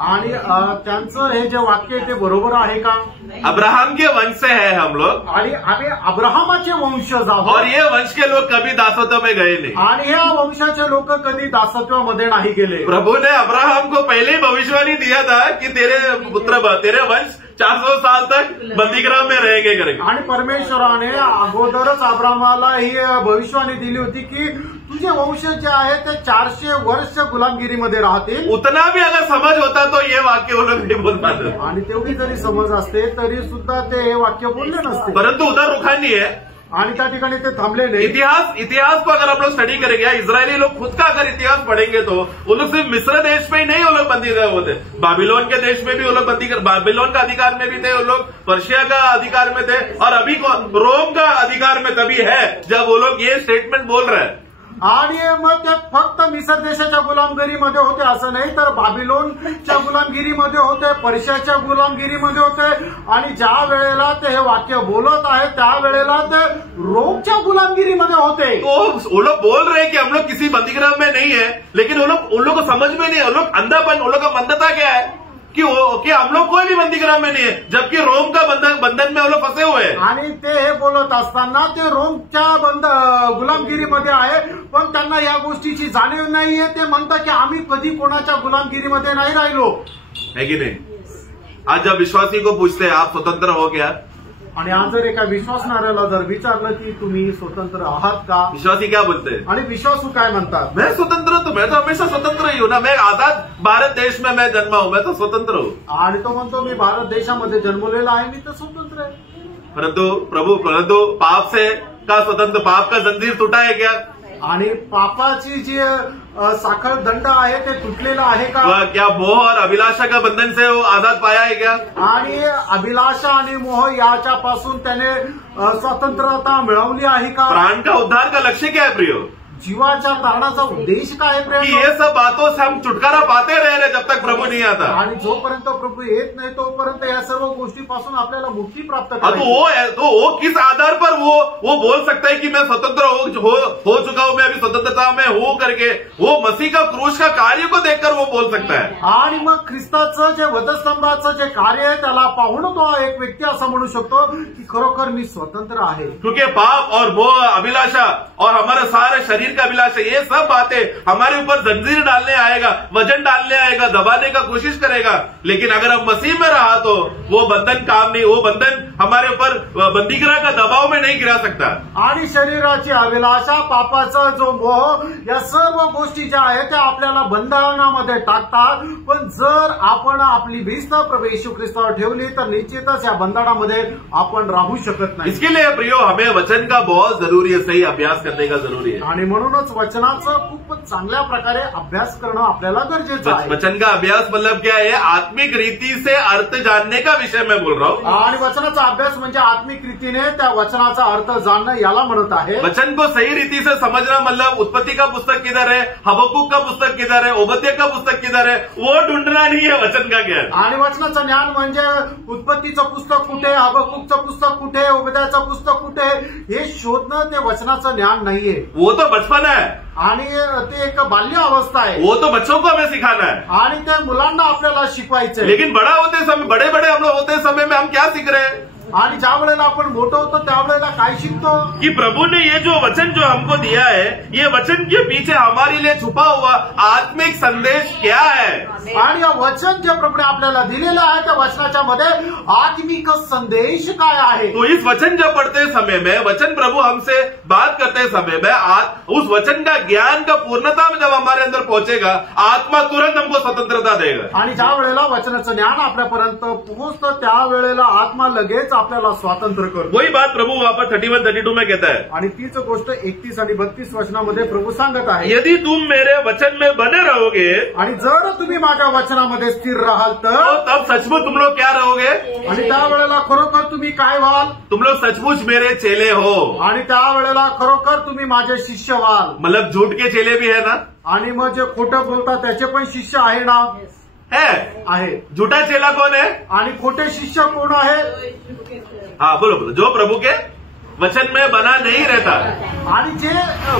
आणि त्यांचं हे जे वाक्य आहे ते बरोबर आहे का. अब्राहम के वंश से है हम लोग आणि आम्ही अब्राहमाचे वंशज आहोत. और ये वंश के लोग कभी दासत्व में गए नहीं. आणि या वंशाचे लोक कधी दासत्वामध्ये नाही गेले. प्रभु ने अब्राहम को पहले ही भविष्यवाणी दिया था कि तेरे वंश 400 साल तक बंदीगृह में रहेंगे करेंगे. आणि परमेश्वराने अगोदरच अब्राहमाला ही भविष्यवाणी दिली होती की तुझे वंश जे आहे ते 400 वर्ष गुलामगिरीमध्ये राहतील. उतना भी अगर समझ होता तो ये वाक्य वो लोग नहीं बोल पाते. आणि तेवढी जरी समज असते तरी सुद्धा ते हे वाक्य बोलले नसते. परंतु उधर रुका नहीं है. आणि त्या ठिकाणी ते थांबले नाही. इतिहास को अगर हम लोग स्टडी करेंगे, इजरायली लोग खुद का अगर इतिहास पढ़ेंगे तो वो लोग सिर्फ मिस्र देश में ही नहीं वो लोग बंदी गए होते, बाबिलोन के देश में भी वो लोग बाबिलोन का अधिकार में भी थे वो लोग, पर्शिया का अधिकार में थे और अभी रोम का अधिकार में तभी है जब वो लोग ये स्टेटमेंट बोल रहे हैं. आणि मग ते फक्त मिसर देशाच्या गुलामगिरीमध्ये होते असं नाही, तर बाबिलोनच्या गुलामगिरीमध्ये होते, पर्शियाच्या गुलामगिरीमध्ये होते. आणि ज्या वेळेला ते हे वाक्य बोलत आहे त्यावेळेला ते रोमच्या गुलामगिरीमध्ये होते. वो लोग बोल रहे हैं कि हम लोग किसी बंदीगृह में नहीं है, लेकिन उन लोग को समझ में नहीं, वो लोग अंधापन, उन लोग का मंदता क्या है कि हम लोग कोई भी बंदीगृह में नहीं है, जबकि रोम का बंधन में वो लोग फंसे हुए हैं. आणि ते हे बोलत असताना ते रोमच्या गुलामगिरीमध्ये आहे, पण त्यांना या गोष्टीची जाणीव नाहीये. ते म्हणतात की आम्ही कधी कोणाच्या गुलामगिरीमध्ये नाही राहिलो. है की नहीं. आज जब विश्वासी को पूछते हैं आप स्वतंत्र हो क्या, आणि आज जर एका विश्वासणाऱ्याला जर विचारलं की तुम्ही स्वतंत्र आहात का, विश्वासी क्या बोलते हैं. आणि विश्वासू काय म्हणतात. मैं स्वतंत्र तो मैं तो हमेशा स्वतंत्र ही हूं ना, मैं आजाद भारत देश में मैं जन्मा हूं, मैं तो स्वतंत्र हूं. आणि तो म्हणतो मी भारत देशामध्ये जन्मलेला आहे, मी तर स्वतंत्र आहे. परंतु पाप से का स्वतंत्र, पाप का जंजीर टूटा है क्या. आणि पापाची जी साखर दंड आहे ते तुटलेलं आहे का. क्या मोह और अभिलाषा का बंधन से वो आजाद पाया है क्या. आणि अभिलाषा आणि मोह याच्यापासून त्याने स्वतंत्रता मिळवली आहे का. प्राण का उद्धार का लक्ष्य क्या है प्रियो. जीवाच्या प्राणाचा उद्देश काय कि ये सब बातों से हम छुटकारा पाते रह रहे जब तक प्रभु नहीं आता. आणि जोपर्यंत प्रभु येत नाही तोपर्यंत या सर्व गोष्टीपासून आपल्याला मुक्ती प्राप्त तो वो किस आधार पर वो बोल सकता है कि मैं स्वतंत्र हो चुका हूं, मैं अभी स्वतंत्रता में हूं करके, वो मसीह का क्रूस का कार्य को देखकर वो बोल सकता है. आणि मग ख्रिस्ताचं जे वधस्तंभाचं जे कार्य आहे त्याला पाहून तो एक व्यक्ती असं म्हणू शकतो की खरोखर मी स्वतंत्र आहे. क्योंकि पाप और मोह, अभिलाषा और हमारा सारे शरीर का अभिलाषा, ये सब बातें हमारे ऊपर जंजीर डालने आएगा, वजन डालने आएगा, दबाने का कोशिश करेगा. लेकिन अगर हम मसीह में रहा तो वो बंधन काम नहीं, वो बंधन हमारे ऊपर बंदीगृह का दबाव में नहीं गिरा सकता. आणि शरीराची अभिलाषा, पापाचा जो मोह, या सर्व गोष्टी ज्या आहेत त्या आपल्याला बंधनामध्ये टाकतात. पण जर आपण आपली भिस्त प्रभू येशू ख्रिस्तावर ठेवली तर निश्चितच या बंधनामध्ये आपण राहू शकत नाही. इसके लिए प्रियो हमें वचन का बहुत जरूरी है, सही अभ्यास करने का जरूरी है. आणि म्हणूनच वचनाचा खूप चांगल्या प्रकारे अभ्यास करणं आपल्याला गरजेचं आहे. वचन का अभ्यास मतलब क्या है. आत्मिक रीति से अर्थ जानने का विषय मैं बोल रहा हूँ. आणि वचनाचा अभ्यास म्हणजे आत्मिक रीतीने त्या वचनाचा अर्थ जाणणं याला म्हणत आहे. वचन को सही रीति से समझना मतलब उत्पत्ति का पुस्तक किधर है, हबक्कुक का पुस्तक किधर है, ओबद्या का पुस्तक किधर है, वो ढूंढना नहीं है वचन का ज्ञान. आणि वचनाचं ज्ञान म्हणजे उत्पत्तीचं पुस्तक कुठे, हबक्कुकचं पुस्तक कुठे, ओबद्याचं पुस्तक कुठे, हे शोधणं ते वचनाचं ज्ञान नाहीये. वो तो बचपन है. आणि ते एक बाल्य अवस्था आहे. वो तो बच्चों को हमें सिखाना है. आणि त्या मुलांना आपल्याला शिकवायचं. लेकिन बड़ा होते समय, बड़े हम लोग होते समय में हम क्या सीख रहे हैं. आणि ज्या वेळेला आपण मोठं होतो त्यावेळेला काय शिकतो कि प्रभु ने ये जो वचन जो हमको दिया है, ये वचन के पीछे हमारे लिए छुपा हुआ आत्मिक संदेश क्या है. आणि या वचन जे प्रभूने आपल्याला दिलेलं आहे त्या वचनाच्या मध्ये आत्मिक संदेश काय आहे. तो इस वचन जब पढ़ते समय में, वचन प्रभु हमसे बात करते समय में, उस वचन का ज्ञान का पूर्णता में जब हमारे अंदर पहुंचेगा, आत्मा तुरंत हमको स्वतंत्रता देगा. आणि ज्या वेळेला वचनाचं ज्ञान आपल्यापर्यंत पोहोचतं त्यावेळेला आत्मा लगेच आपल्याला स्वातंत्र्य करतो. वही बात प्रभु वहां पर 31-32 में कहता है, आणि तीच गोष्ट 31 आणि 32 वचनामध्ये प्रभू सांगत आहे, यदि तुम मेरे वचन में बने रहोगे आणि जर तुम्ही माझ्या वचनामध्ये स्थिर राहाल तो तर, तब सचमुच तुम लोग क्या रहोगे? आणि त्यावेळेला खरोखर तुम्ही काय व्हाल, तुम लोग सचमुच मेरे चेले हो. आणि त्यावेळेला खरोखर तुम्ही माझे शिष्य व्हाल. मतलब झूठ के चेले भी है ना, आणि मग जे खोटं बोलतात त्याचे पण शिष्य आहे ना, आहे. झूठा चेला कौन है? आणि खोटे शिष्य कोण आहे? हाँ बोलो बोलो. जो प्रभु के वचन में बना नहीं रहता, आणि जे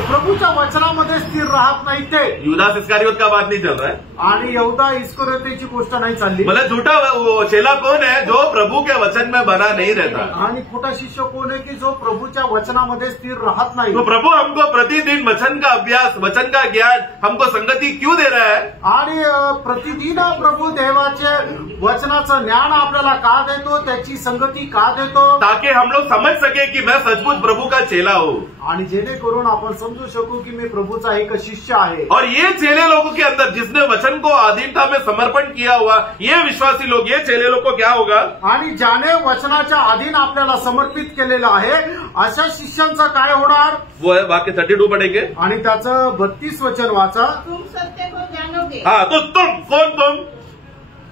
प्रभूच्या वचनामध्ये स्थिर राहत नाही ते. यूदास इस्करियोत का बात नहीं चल रहा है. आणि यहूदा इस्करियोतीची गोष्ट नाही चालली. मतलब झूठा वो चेला कौन है? जो प्रभु के वचन में बना नहीं रहता. आणि खोटा शिष्य कोण आहे की जो प्रभूच्या वचनामध्ये स्थिर राहत नाही. तो प्रभु हमको प्रतिदिन वचन का अभ्यास, वचन का ज्ञान, हमको संगति क्यों दे रहा है? आणि प्रतिदिन प्रभू देवाचे वचनाचं ज्ञान आपल्याला का देतो, त्याची संगती का देतो, ताकि हम लोग समझ सके कि मैं सचमुच प्रभु का चेला हूँ. आणि जेणेकरून आपण समजू शकू की मी प्रभूचा एक शिष्य आहे. और ये चेले लोगों के अंदर जिसने वचन को अधीनता में समर्पण किया हुआ, ये विश्वासी लोग, ये चेले लोग को क्या होगा? आणि ज्याने वचनाच्या अधीन आपल्याला समर्पित केलेलं आहे अशा शिष्यांचं काय होणार? वो है वाक्य 32 पढ़ेंगे. आणि त्याचं 32 वचन वाचा. तुम सत्य को जानोगे. हाँ, तो तुम कौन? तुम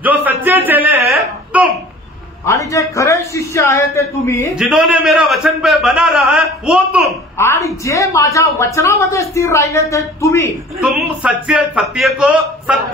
जो सच्चे चेले हैं, तुम आणि जे खरे शिष्य आहे ते तुम्ही, जिन्होंने मेरा वचन पे बना रहा है वो तुम. आणि जे माझ्या वचनामध्ये स्थिर राहिले ते तुम्ही. तुम सत्य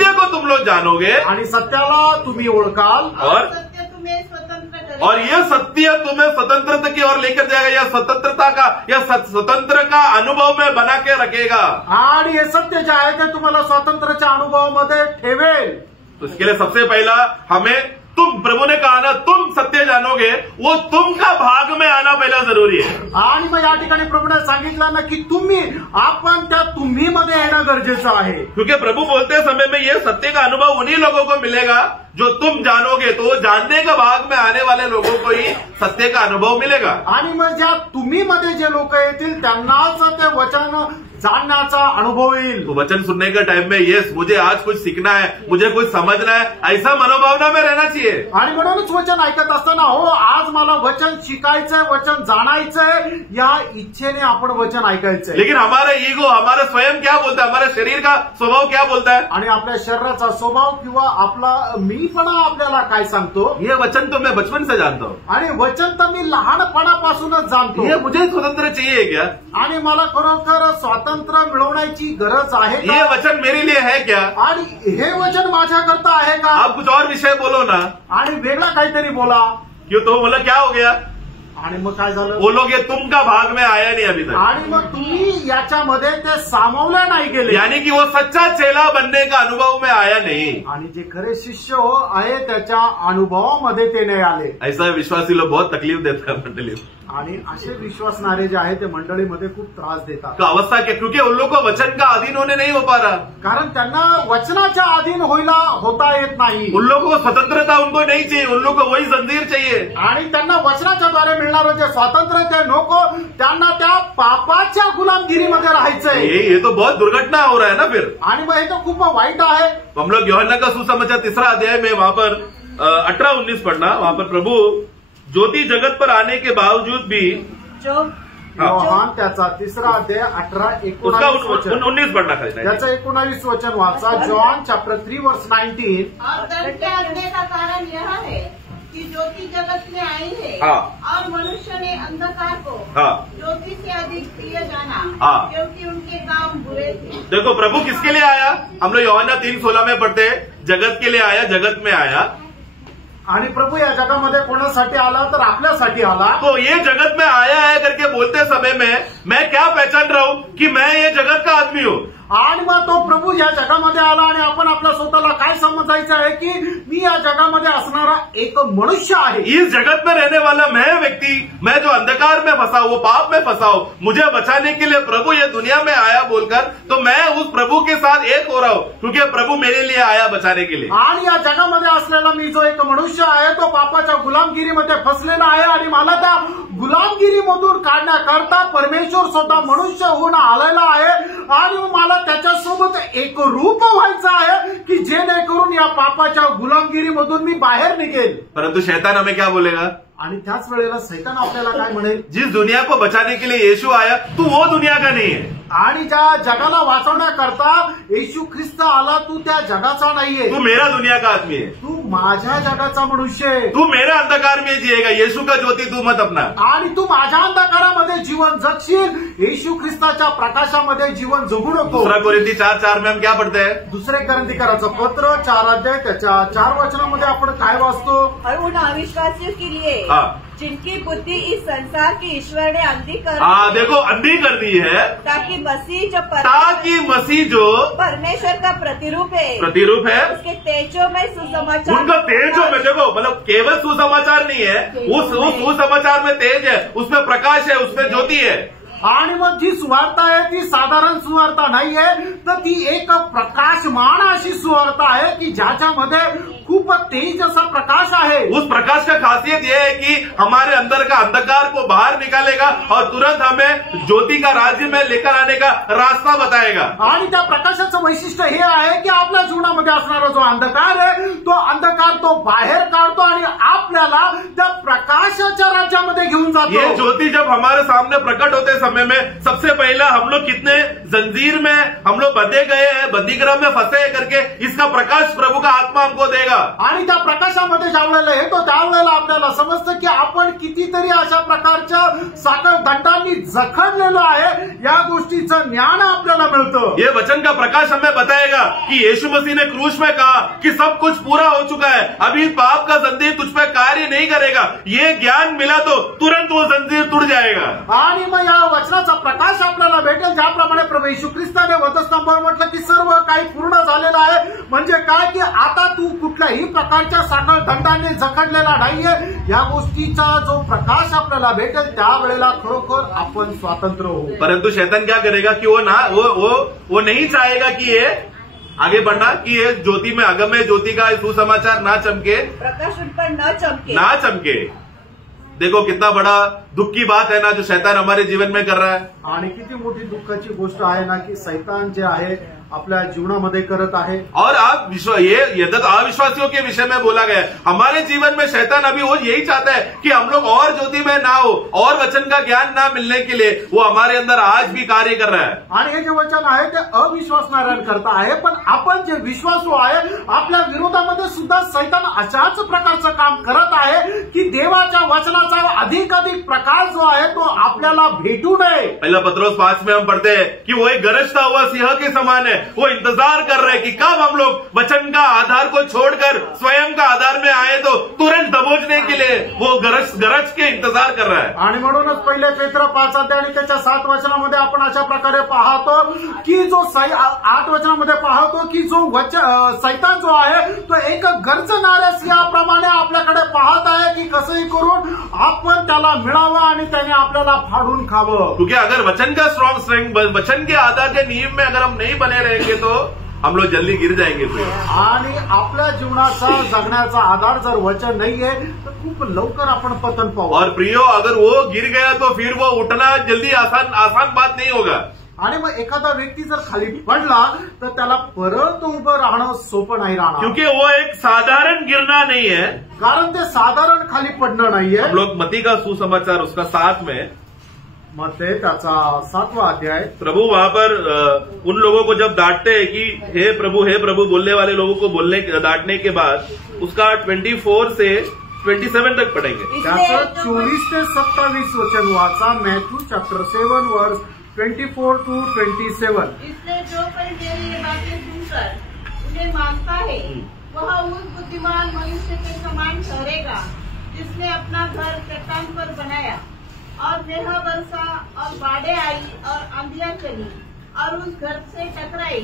को तुम लोग जानोगे, आणि सत्याला तुम्ही ओळखाल, और सत्य तुम्हें स्वतंत्र करेगा. और ये सत्य तुम्हें स्वतंत्रता की ओर लेकर जाएगा. या स्वतंत्रता का, या स्वतंत्र का अनुभव में बना के रखेगा. आणि हे सत्य जे आहे ते तुम्हाला स्वातंत्र्याच्या अनुभवामध्ये ठेवेल. तो इसके लिए सबसे पहला हमें, तुम, प्रभु ने कहा ना तुम सत्य जानोगे, वो तुम का भाग में आना पहला जरूरी है. आणि मग या ठिकाणी प्रभूने सांगितलं ना की तुम्ही, आपण त्या तुम्ही मध्ये येणं गरजेचं आहे. क्योंकि प्रभु बोलते समय में ये सत्य का अनुभव उन्हीं लोगों को मिलेगा जो तुम जानोगे. तो वो जानने का भाग में आने वाले लोगों को ही सत्य का अनुभव मिलेगा. आणि मग ज्या तुम्ही मध्ये जे लोक येतील त्यांनाच ते वचन जानण्याचा अनुभव येईल. तो वचन सुनने के टाइम में यस मुझे आज कुछ सीखना है, मुझे कुछ समझना है, ऐसा मनोभावना में रहना चाहिए. आणि म्हणूनच वचन ऐकत असताना, हो आज मला वचन शिकायचंय, वचन जाणायचंय, या इच्छेने आपण वचन ऐकायचंय. लेकिन हमारा ईगो, हमारा स्वयं क्या बोलता है, हमारा शरीर का स्वभाव क्या बोलता है, आणि आपल्या शरीराचा स्वभाव किंवा आपला मीपणा आपल्याला काय सांगतो, ये वचन तो मैं बचपन से जानता हूँ, आणि वचन तर मी लहानपणापासूनच जाणतो. ये मुझे स्वतंत्र चाहिए क्या, आणि मला खरोखर स्वातंत्र्य मिळवण्याची गरज आहे ये का, वचन मेरे लिए है क्या. आणि हे वचन माझ्याकरता आहे का. आप कुछ और विषय बोलो ना. आणि वेगळा काहीतरी बोला. क्यों? तो बोला क्या हो गया, आणि मग काय झालं, वो लोग ये तुम का भाग में आया नहीं अभी तक. आणि मग तुम्ही याच्यामध्ये ते सामावले नाही गेले. यानी कि वो सच्चा चेला बनने का अनुभव में आया नहीं. आणि जे खरे शिष्य हो आहे त्याच्या अनुभवामध्ये ते नाही आले. ऐसा विश्वासी लोग बहुत तकलीफ देता है मंडली. आणि असे विश्वासणारे जे आहे ते मंडळीमध्ये खूप त्रास देतात. तो अवस्था क्या, क्योंकि उन लोग को वचन का अधीन होने नहीं हो पा रहा. कारण त्यांना वचनाच्या अधीन होता येत नाही. उन लोगों को स्वतंत्रता उनको नहीं चाहिए, उन लोग को वही जंजीर चाहिए. आणि त्यांना वचनाच्या द्वारे मिळणारं जे स्वातंत्र्य ते नको, त्यांना त्या पापाच्या गुलामगिरीमध्ये राहायचंय. ये तो बहुत दुर्घटना हो रहा है ना फिर. आणि मग हे तर खूप वाईट आहे. हम लोग यूहन्ना का सुसमाचार 3 अध्याय में वहां पर 18-19 पढ़ना. वहां पर प्रभु ज्योति जगत पर आने के बावजूद भी, योहान त्याचा 3 अध्याय 18-19 उसका वचन, 19 पढ़ना खाली. त्याचं 19 वचन वाचा. जॉन चैप्टर 3 वर्स 19. और दंड के आने का कारण यह है कि ज्योति जगत में आई है, हाँ. और मनुष्य ने अंधकार को हाँ. ज्योति से अधिक प्रिय जाना, हाँ. क्योंकि उनके काम बुरे थे. देखो प्रभु किसके लिए आया, हम लोग यूहन्ना 3:16 में पढ़ते, जगत के लिए आया, जगत में आया. आणि प्रभू या जगामध्ये कोणासाठी आला तर आपल्यासाठी आला. तो ये जगत में आया है करके बोलते समय में मैं क्या पहचान रहा हूं कि मैं ये जगत का आदमी हूं. आणि मग तो प्रभू या जगामध्ये आला आणि आपण आपल्या स्वतःला काय समजायचं आहे की मी या जगामध्ये असणारा एक मनुष्य आहे. इस जगत में रहने वाला मैं व्यक्ति, मैं जो अंधकार में फंसा हूं, वो पाप में फंसा हूं, मुझे बचाने के लिए प्रभु ये दुनिया में आया बोलकर, तो मैं उस प्रभु के साथ एक हो रहा हूं, क्योंकि प्रभु मेरे लिए आया बचाने के लिए. आणि या जगामध्ये असलेला मी जो एक मनुष्य आहे तो पापाच्या गुलामगिरीमध्ये फसलेला आहे आणि मला त्या गुलामगिरीमधून काढण्याकरता परमेश्वर स्वतः मनुष्य होऊन आलेला आहे. आणि मला त्याच्यासोबत एक रूप व्हायचं आहे की जेणेकरून या पापाच्या गुलामगिरीमधून मी बाहेर निघेल. परंतु शैतान हमें क्या बोलेगा, आणि त्याच वेळेला सैतान आपल्याला काय म्हणेल, जिस दुनिया को बचाने के लिए यीशु आया तू वो दुनिया का नहीं है, आणि ज्या जगाला वाचवण्याकरता येशू ख्रिस्त आला तू त्या जगाचा नाहीये, तू मेरा दुनिया का आदमी है, तू माझ्या जगाचा मनुष्य आहे, तू मेरे अंधकार में जिएगा, यीशु का ज्योति तू मत अपना। आणि तू माझ्या अंधकारामध्ये जीवन जगशील, येशू ख्रिस्ताच्या प्रकाशामध्ये जीवन जगू नको। दूसरा कोरिन्थी 4:4 में हम क्या पढ़ते हैं? दुसरे करंथीकराचं पत्र 4 अध्याय त्याच्या 4 वचनामध्ये आपण काय वाचतो, और उन अविश्वासियों के लिए हाँ जिनकी बुद्धि इस संसार के ईश्वर ने अंधी कर हाँ, देखो अंधी कर दी है, ताकि ताकि मसीह जो परमेश्वर का प्रतिरूप है उसके तेजो में सुसमाचार, उनका तेजो में, देखो मतलब केवल सुसमाचार नहीं है, उस सुसमाचार में तेज है, उसमें प्रकाश है, उसमें ज्योति है। आणि मग जी सुवार्ता आहे ती साधारण सुवार्ता नाहीये, तर ती एक प्रकाशमान अशी सुवार्ता आहे की ज्याच्यामध्ये खूप तेज असा प्रकाश आहे। उस प्रकाश का खासियत यह है कि हमारे अंदर का अंधकार को बाहर निकालेगा और तुरंत हमें ज्योति का राज्य में लेकर आने का रास्ता बताएगा। आणि त्या प्रकाशाचं वैशिष्ट्य हे आहे की आपल्या जीवनामध्ये असणारा जो अंधकार आहे तो अंधकार तो बाहेर काढतो आणि आपल्याला त्या प्रकाशाच्या राज्यामध्ये घेऊन जातो। ये ज्योति जब हमारे सामने प्रकट होते समय में सबसे पहला हम लोग कितने जंजीर में हम लोग बंधे गए हैं, बंदीगृह में फंसे हैं करके इसका प्रकाश प्रभु का आत्मा हमको देगा। आणि त्या प्रकाशामध्ये ज्यावेळेला येतो त्यावेळेला आपल्याला समजतं की आपण कितीतरी अशा प्रकारच्या साखर दंडांनी जखडलेलो आहे, या गोष्टीचं ज्ञान आपल्याला मिळतं। ये वचन का प्रकाश हमें बताएगा कि यीशु मसीह ने क्रूस में कहा कि सब कुछ पूरा हो चुका है, अभी पाप का जंजीर तुझ पर कार्य नहीं करेगा। ये ज्ञान मिला तो तुरंत वो जंजीर टूट जाएगा। आणि मग या वचनाचा प्रकाश आपल्याला भेटेल, ज्याप्रमाणे प्रभू येशू ख्रिस्ताने वधस्तंभावर म्हटलं की सर्व काही पूर्ण झालेलं आहे, म्हणजे काय की आता तू कुठल्याही प्रकारच्या साखर दंडाने जखडलेला नाहीये। या गोष्टीचा जो प्रकाश आपल्याला भेटेल त्यावेळेला खरोखर आपण स्वातंत्र्य होऊ। परंतु शैतान क्या करेगा कि वो नहीं चाहेगा कि ये आगे बढ़ना, कि ये ज्योति में अगम्य ज्योति का सुसमाचार ना चमके, प्रकाश उन पर न चमके। देखो कितना बड़ा दुख की बात है ना जो शैतान हमारे जीवन में कर रहा है। आणि किती मोठी दुःखाची गोष्ट आहे ना की शैतान जे आहे आपल्या जीवनामध्ये करत आहे। और आप ये अविश्वासियों के विषय में बोला गया है, हमारे जीवन में शैतान अभी वो यही चाहता है कि हम लोग और ज्योति में ना हो, और वचन का ज्ञान ना मिलने के लिए वो हमारे अंदर आज भी कार्य कर रहा है। आणि हे जे वचन आहे ते अविश्वासणाऱ्यांकरता आहे, पण आपण जे विश्वासू आहे आपल्या विरोधामध्ये सुद्धा शैतान अशाच प्रकारचं काम करत आहे की देवाच्या वचनाचा अधिकाधिक प्रकाश जो आहे तो आपल्याला भेटू नये। पहला पत्रोस 5 में हम पढ़ते हैं कि वो एक गरजता हुआ सिंह के समान है, वो इंतजार कर रहे हैं कि कब हम लोग वचन का आधार को छोड़कर स्वयं का आधार में आए तो तुरंत दबोचने के लिए वो गरज के इंतजार कर रहा है। आणि म्हणूनच पहिले पेत्र 5 अध्याय आणि त्याच्या 7 वचनामध्ये आपण अशा प्रकारे पाहतो की जो 8 वचनामध्ये पाहतो की जो शैतान जो आहे तो एक गरजणाऱ्या सिंहाप्रमाणे आपल्याकडे पाहत आहे की कसंही करून आपण त्याला मिळावं आणि त्याने आपल्याला फाडून खावं। क्योंकि अगर वचन का स्ट्रॉन्ग वचन के आधार के नियम में अगर हम नहीं बने रहेंगे तो हम लोग जल्दी गिर जाएंगे। आणि आपल्या जीवनाचा जगण्याचा आधार जर वचन नाहीये तर खूप लवकर आपण पतन पाहू। और प्रियो अगर वो गिर गया तो फिर वो उठना जल्दी आसान बात नहीं होगा। आणि मग एखादा व्यक्ती जर खाली पडला तर त्याला परत उभं राहणं सोपं नाही राहणार, क्योंकि वो एक साधारण गिरना नहीं है, कारण ते साधारण खाली पडणं नाहीये। हम लोग मत्ती का सुसमाचार उसका 7 में मत्ती त्याचा 7वां अध्याय, प्रभु वहां पर उन लोगों को जब डांटते हैं कि हे प्रभु बोलने वाले लोगों को डांटने के बाद उसका 24 से 27 तक पढ़ेंगे। त्याचं 24 ते 27 वचन वाचा, मॅथ्यू चॅप्टर 7 वर्स 24 to 27। इसलिए जो कोई मेरी ये बातें सुनकर उन्हें मानता है वह उस बुद्धिमान मनुष्य के समान ठहरेगा जिसने अपना घर चट्टान पर बनाया, और मेघ वर्षा और बाढ़ें आई और आंधियां चली और उस घर से टकराई,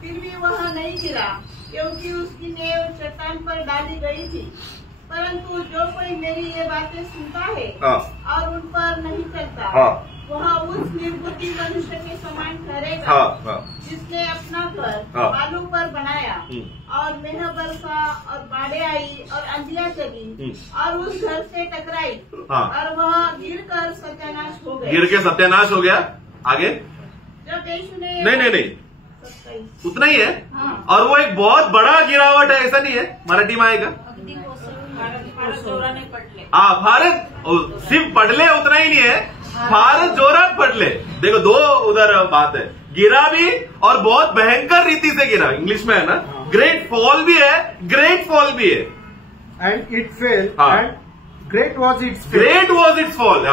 फिर भी वह नहीं गिरा क्योंकि उसकी नींव चट्टान पर डाली गई थी। परंतु जो कोई मेरी ये बातें सुनता है और उन पर नहीं चलता वह उस निर्बुद्धि मनुष्य के समान ठहरेगा जिसने अपना घर बालू पर बनाया, और मेघ वर्षा और बाढ़ें आई और आंधियां चली और उस घर से टकराई और वह गिरकर सत्यानाश हो गया। गिर के सत्यानाश हो गया। आगे जब यीशु ने नहीं उतना ही है। हाँ। और वो एक बहुत बड़ा गिरावट है, ऐसा नहीं है, मराठी में आएगा। भारत सिर्फ पडले उतना ही नहीं है, भारत जोरात पडले। देखो दो उधर बात है, गिरा भी और बहुत भयंकर रीति से गिरा। इंग्लिश में है ना, ग्रेट फॉल भी है, ग्रेट फॉल भी है। And it fail and great was it's fall.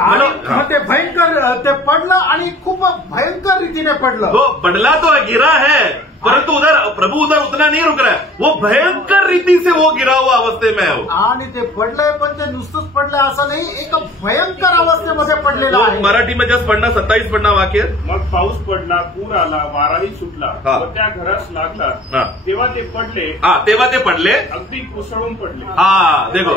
आणि मग ते भयंकर ते पडलं आणि खूप भयंकर रीतीने पडलं। तो पडला तो गिरा है, परंतु उधर प्रभु उधर उतना नहीं रुक रहा है, वो भयंकर रीति से वो गिरा हुआ अवस्थे में है वो। आणि ते पडलंय पण ते नुसतंच पडलंय असं नाही, एक भयंकर अवस्थेमध्ये पडलेलं आहे। मराठी में जस्ट पडणं 27 पडणं वाक्य। मग पाऊस पडला, पूर आला, वाराही सुटला व त्या घरास लागला, तेव्हा ते पडले। तेव्हा ते पडले, अगदी कोसळून पडले। देखो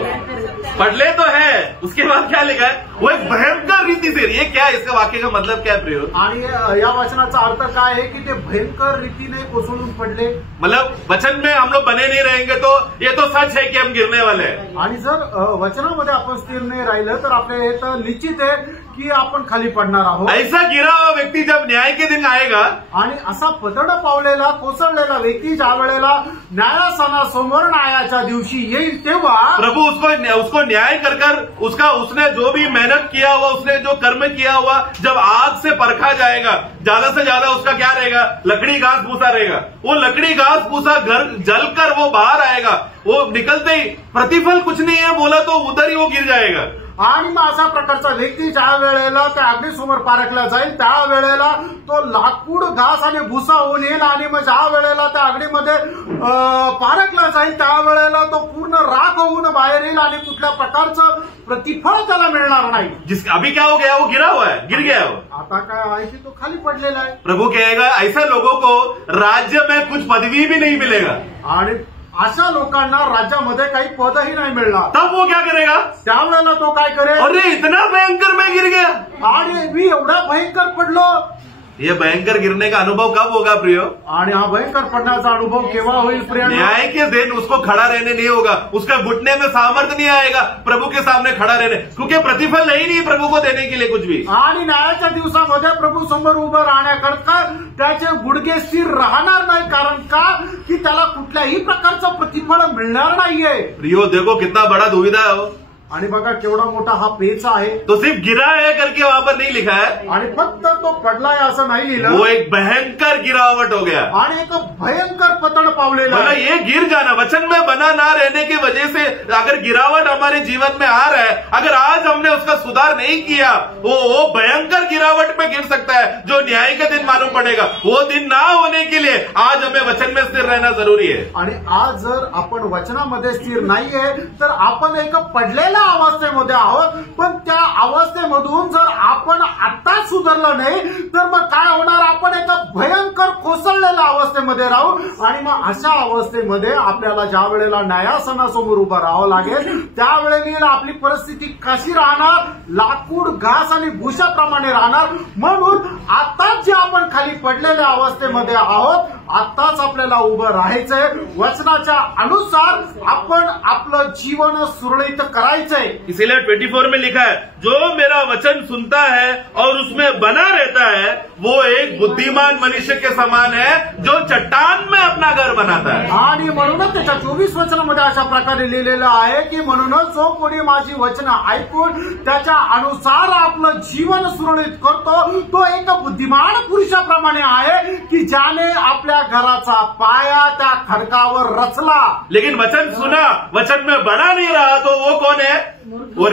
पडले तो है, उसके बाद क्या लिखा है, वो एक भयंकर रीति से। ये क्या है, इसका वाक्य का मतलब क्या है प्रियो? आणि या वचनाचा अर्थ काय आहे की ते भयंकर रीतीने कोसळून पडले। मतलब वचन में हम लोग बने नहीं रहेंगे तो ये तो सच है कि हम गिरने वाले हैं। आणि जर वचनामध्ये आपण स्थिर नाही राहिलं तर आपल्याला हे तर निश्चित आहे की आपण खाली पडणार आहोत। ऐसा गिरा हुआ व्यक्ति जब न्याय के दिन आएगा, आणि असा पतड पावलेला कोसळलेला व्यक्ती ज्या वेळेला न्यायासनासमोर न्यायाच्या दिवशी येईल तेव्हा प्रभु उसको न्याय कर उसने जो भी मेहनत किया हुआ, उसने जो कर्म किया हुआ, जब आग से परखा जाएगा, ज्यादा से ज्यादा उसका क्या रहेगा, लकड़ी घास भूसा रहेगा। वो लकड़ी घास भूसा घर जलकर वो बाहर आएगा, वो निकलते ही प्रतिफल कुछ नहीं है बोला तो उधर ही वो गिर जाएगा। आणि मग अशा प्रकारचा व्यक्ती ज्या वेळेला त्या अग्नीसमोर पारखला जाईल त्यावेळेला तो लाकूड घास आणि भुसा होऊन येईल, आणि मग ज्या वेळेला त्या अग्नीमध्ये पारखला जाईल त्यावेळेला तो पूर्ण राख होऊन बाहेर येईल आणि कुठल्या प्रकारचं प्रतिफळ त्याला मिळणार नाही। अभी क्या हो गया, वो गिरा हुआ है, गिर गया वो। आता काय आहे की तो खाली पडलेला आहे। प्रभु कहेगा ऐसे लोगों को राज्य में कुछ पदवी भी नहीं मिलेगा, आणि अशा लोकांना राज्यामध्ये काही पदही नाही मिळणार। तब वो क्या करेगा, त्यावेळेला तो काय करेल, अरे इतना भयंकर मैं गिर गया, आणि मी एवढा भयंकर पडलो। ये भयंकर गिरने का अनुभव कब होगा प्रियो? आणि हा भयंकर पडण्याचा अनुभव केव्हा होईल प्रिय? न्याय के दिन उसको खड़ा रहने नहीं होगा, उसका घुटने में सामर्थ्य नहीं आएगा प्रभु के सामने खड़ा रहने, क्योंकि प्रतिफल नहीं प्रभु को देने के लिए कुछ भी। आणि न्यायाच्या दिवसामध्ये प्रभू समोर उभं राहण्याकरता त्याचे गुडघे स्थिर राहणार नाही, कारण का की त्याला कुठल्याही प्रकारचं प्रतिफळ मिळणार नाहीये। प्रियो देखो कितना बड़ा दुविधा है वो। आणि बघा केवढा मोठा हा पेच आहे। तो सिर्फ गिरा है करके वहां पर नहीं लिखा है, आणि फक्त तो पडलाय असं नाही लिहिलं, वो एक भयंकर गिरावट हो गया, आणि एक भयंकर पतन पावलेला मतलब ये गिर जाना, वचन में बना ना रहने की वजह से अगर गिरावट हमारे जीवन में आ रहा है, अगर आज हमने उसका सुधार नहीं किया, वो भयंकर गिरावट में गिर सकता है जो न्याय के दिन मालूम पड़ेगा। वो दिन ना होने के लिए आज हमें वचन में स्थिर रहना जरूरी है। आणि आज जर आपण वचनामध्ये स्थिर नाहीये तर आपण एक पडलेल्या अवस्थेमध्ये आहोत, पण त्या अवस्थेमधून जर आपण आत्ताच सुधारलं नाही तर मग काय होणार, आपण एका भयंकर कोसळलेल्या अवस्थेमध्ये राहू। आणि मग अशा अवस्थेमध्ये आपल्याला ज्या वेळेला न्यायासनासमोर उभं राहावं लागेल त्यावेळेला आपली परिस्थिती कशी राहणार, लाकूड घास आणि भुशाप्रमाणे राहणार। म्हणून आताच जे आपण खाली पडलेल्या अवस्थेमध्ये आहोत आताच आपल्याला उभं राहायचंय, वचनाच्या अनुसार आपण आपलं जीवन सुरळीत करायचंय। इसीलिए 24 में लिखा है, जो मेरा वचन सुनता है और उसमें बना रहता है वो एक बुद्धिमान मनुष्य के समान है जो चट्टान में अपना घर बनाता है। आणि म्हणूनच त्याच्या 24 वचनामध्ये अशा प्रकारे लिहिलेलं आहे की म्हणूनच जो कोणी माझी वचनं ऐकून त्याच्या अनुसार आपलं जीवन सुरळीत करतो तो एक बुद्धिमान पुरुषाप्रमाणे आहे की ज्याने आपल्या घराचा पाया त्या खडकावर रचला। लेकिन वचन सुना, वचन में बना नहीं रहा तो वो कौन है, वो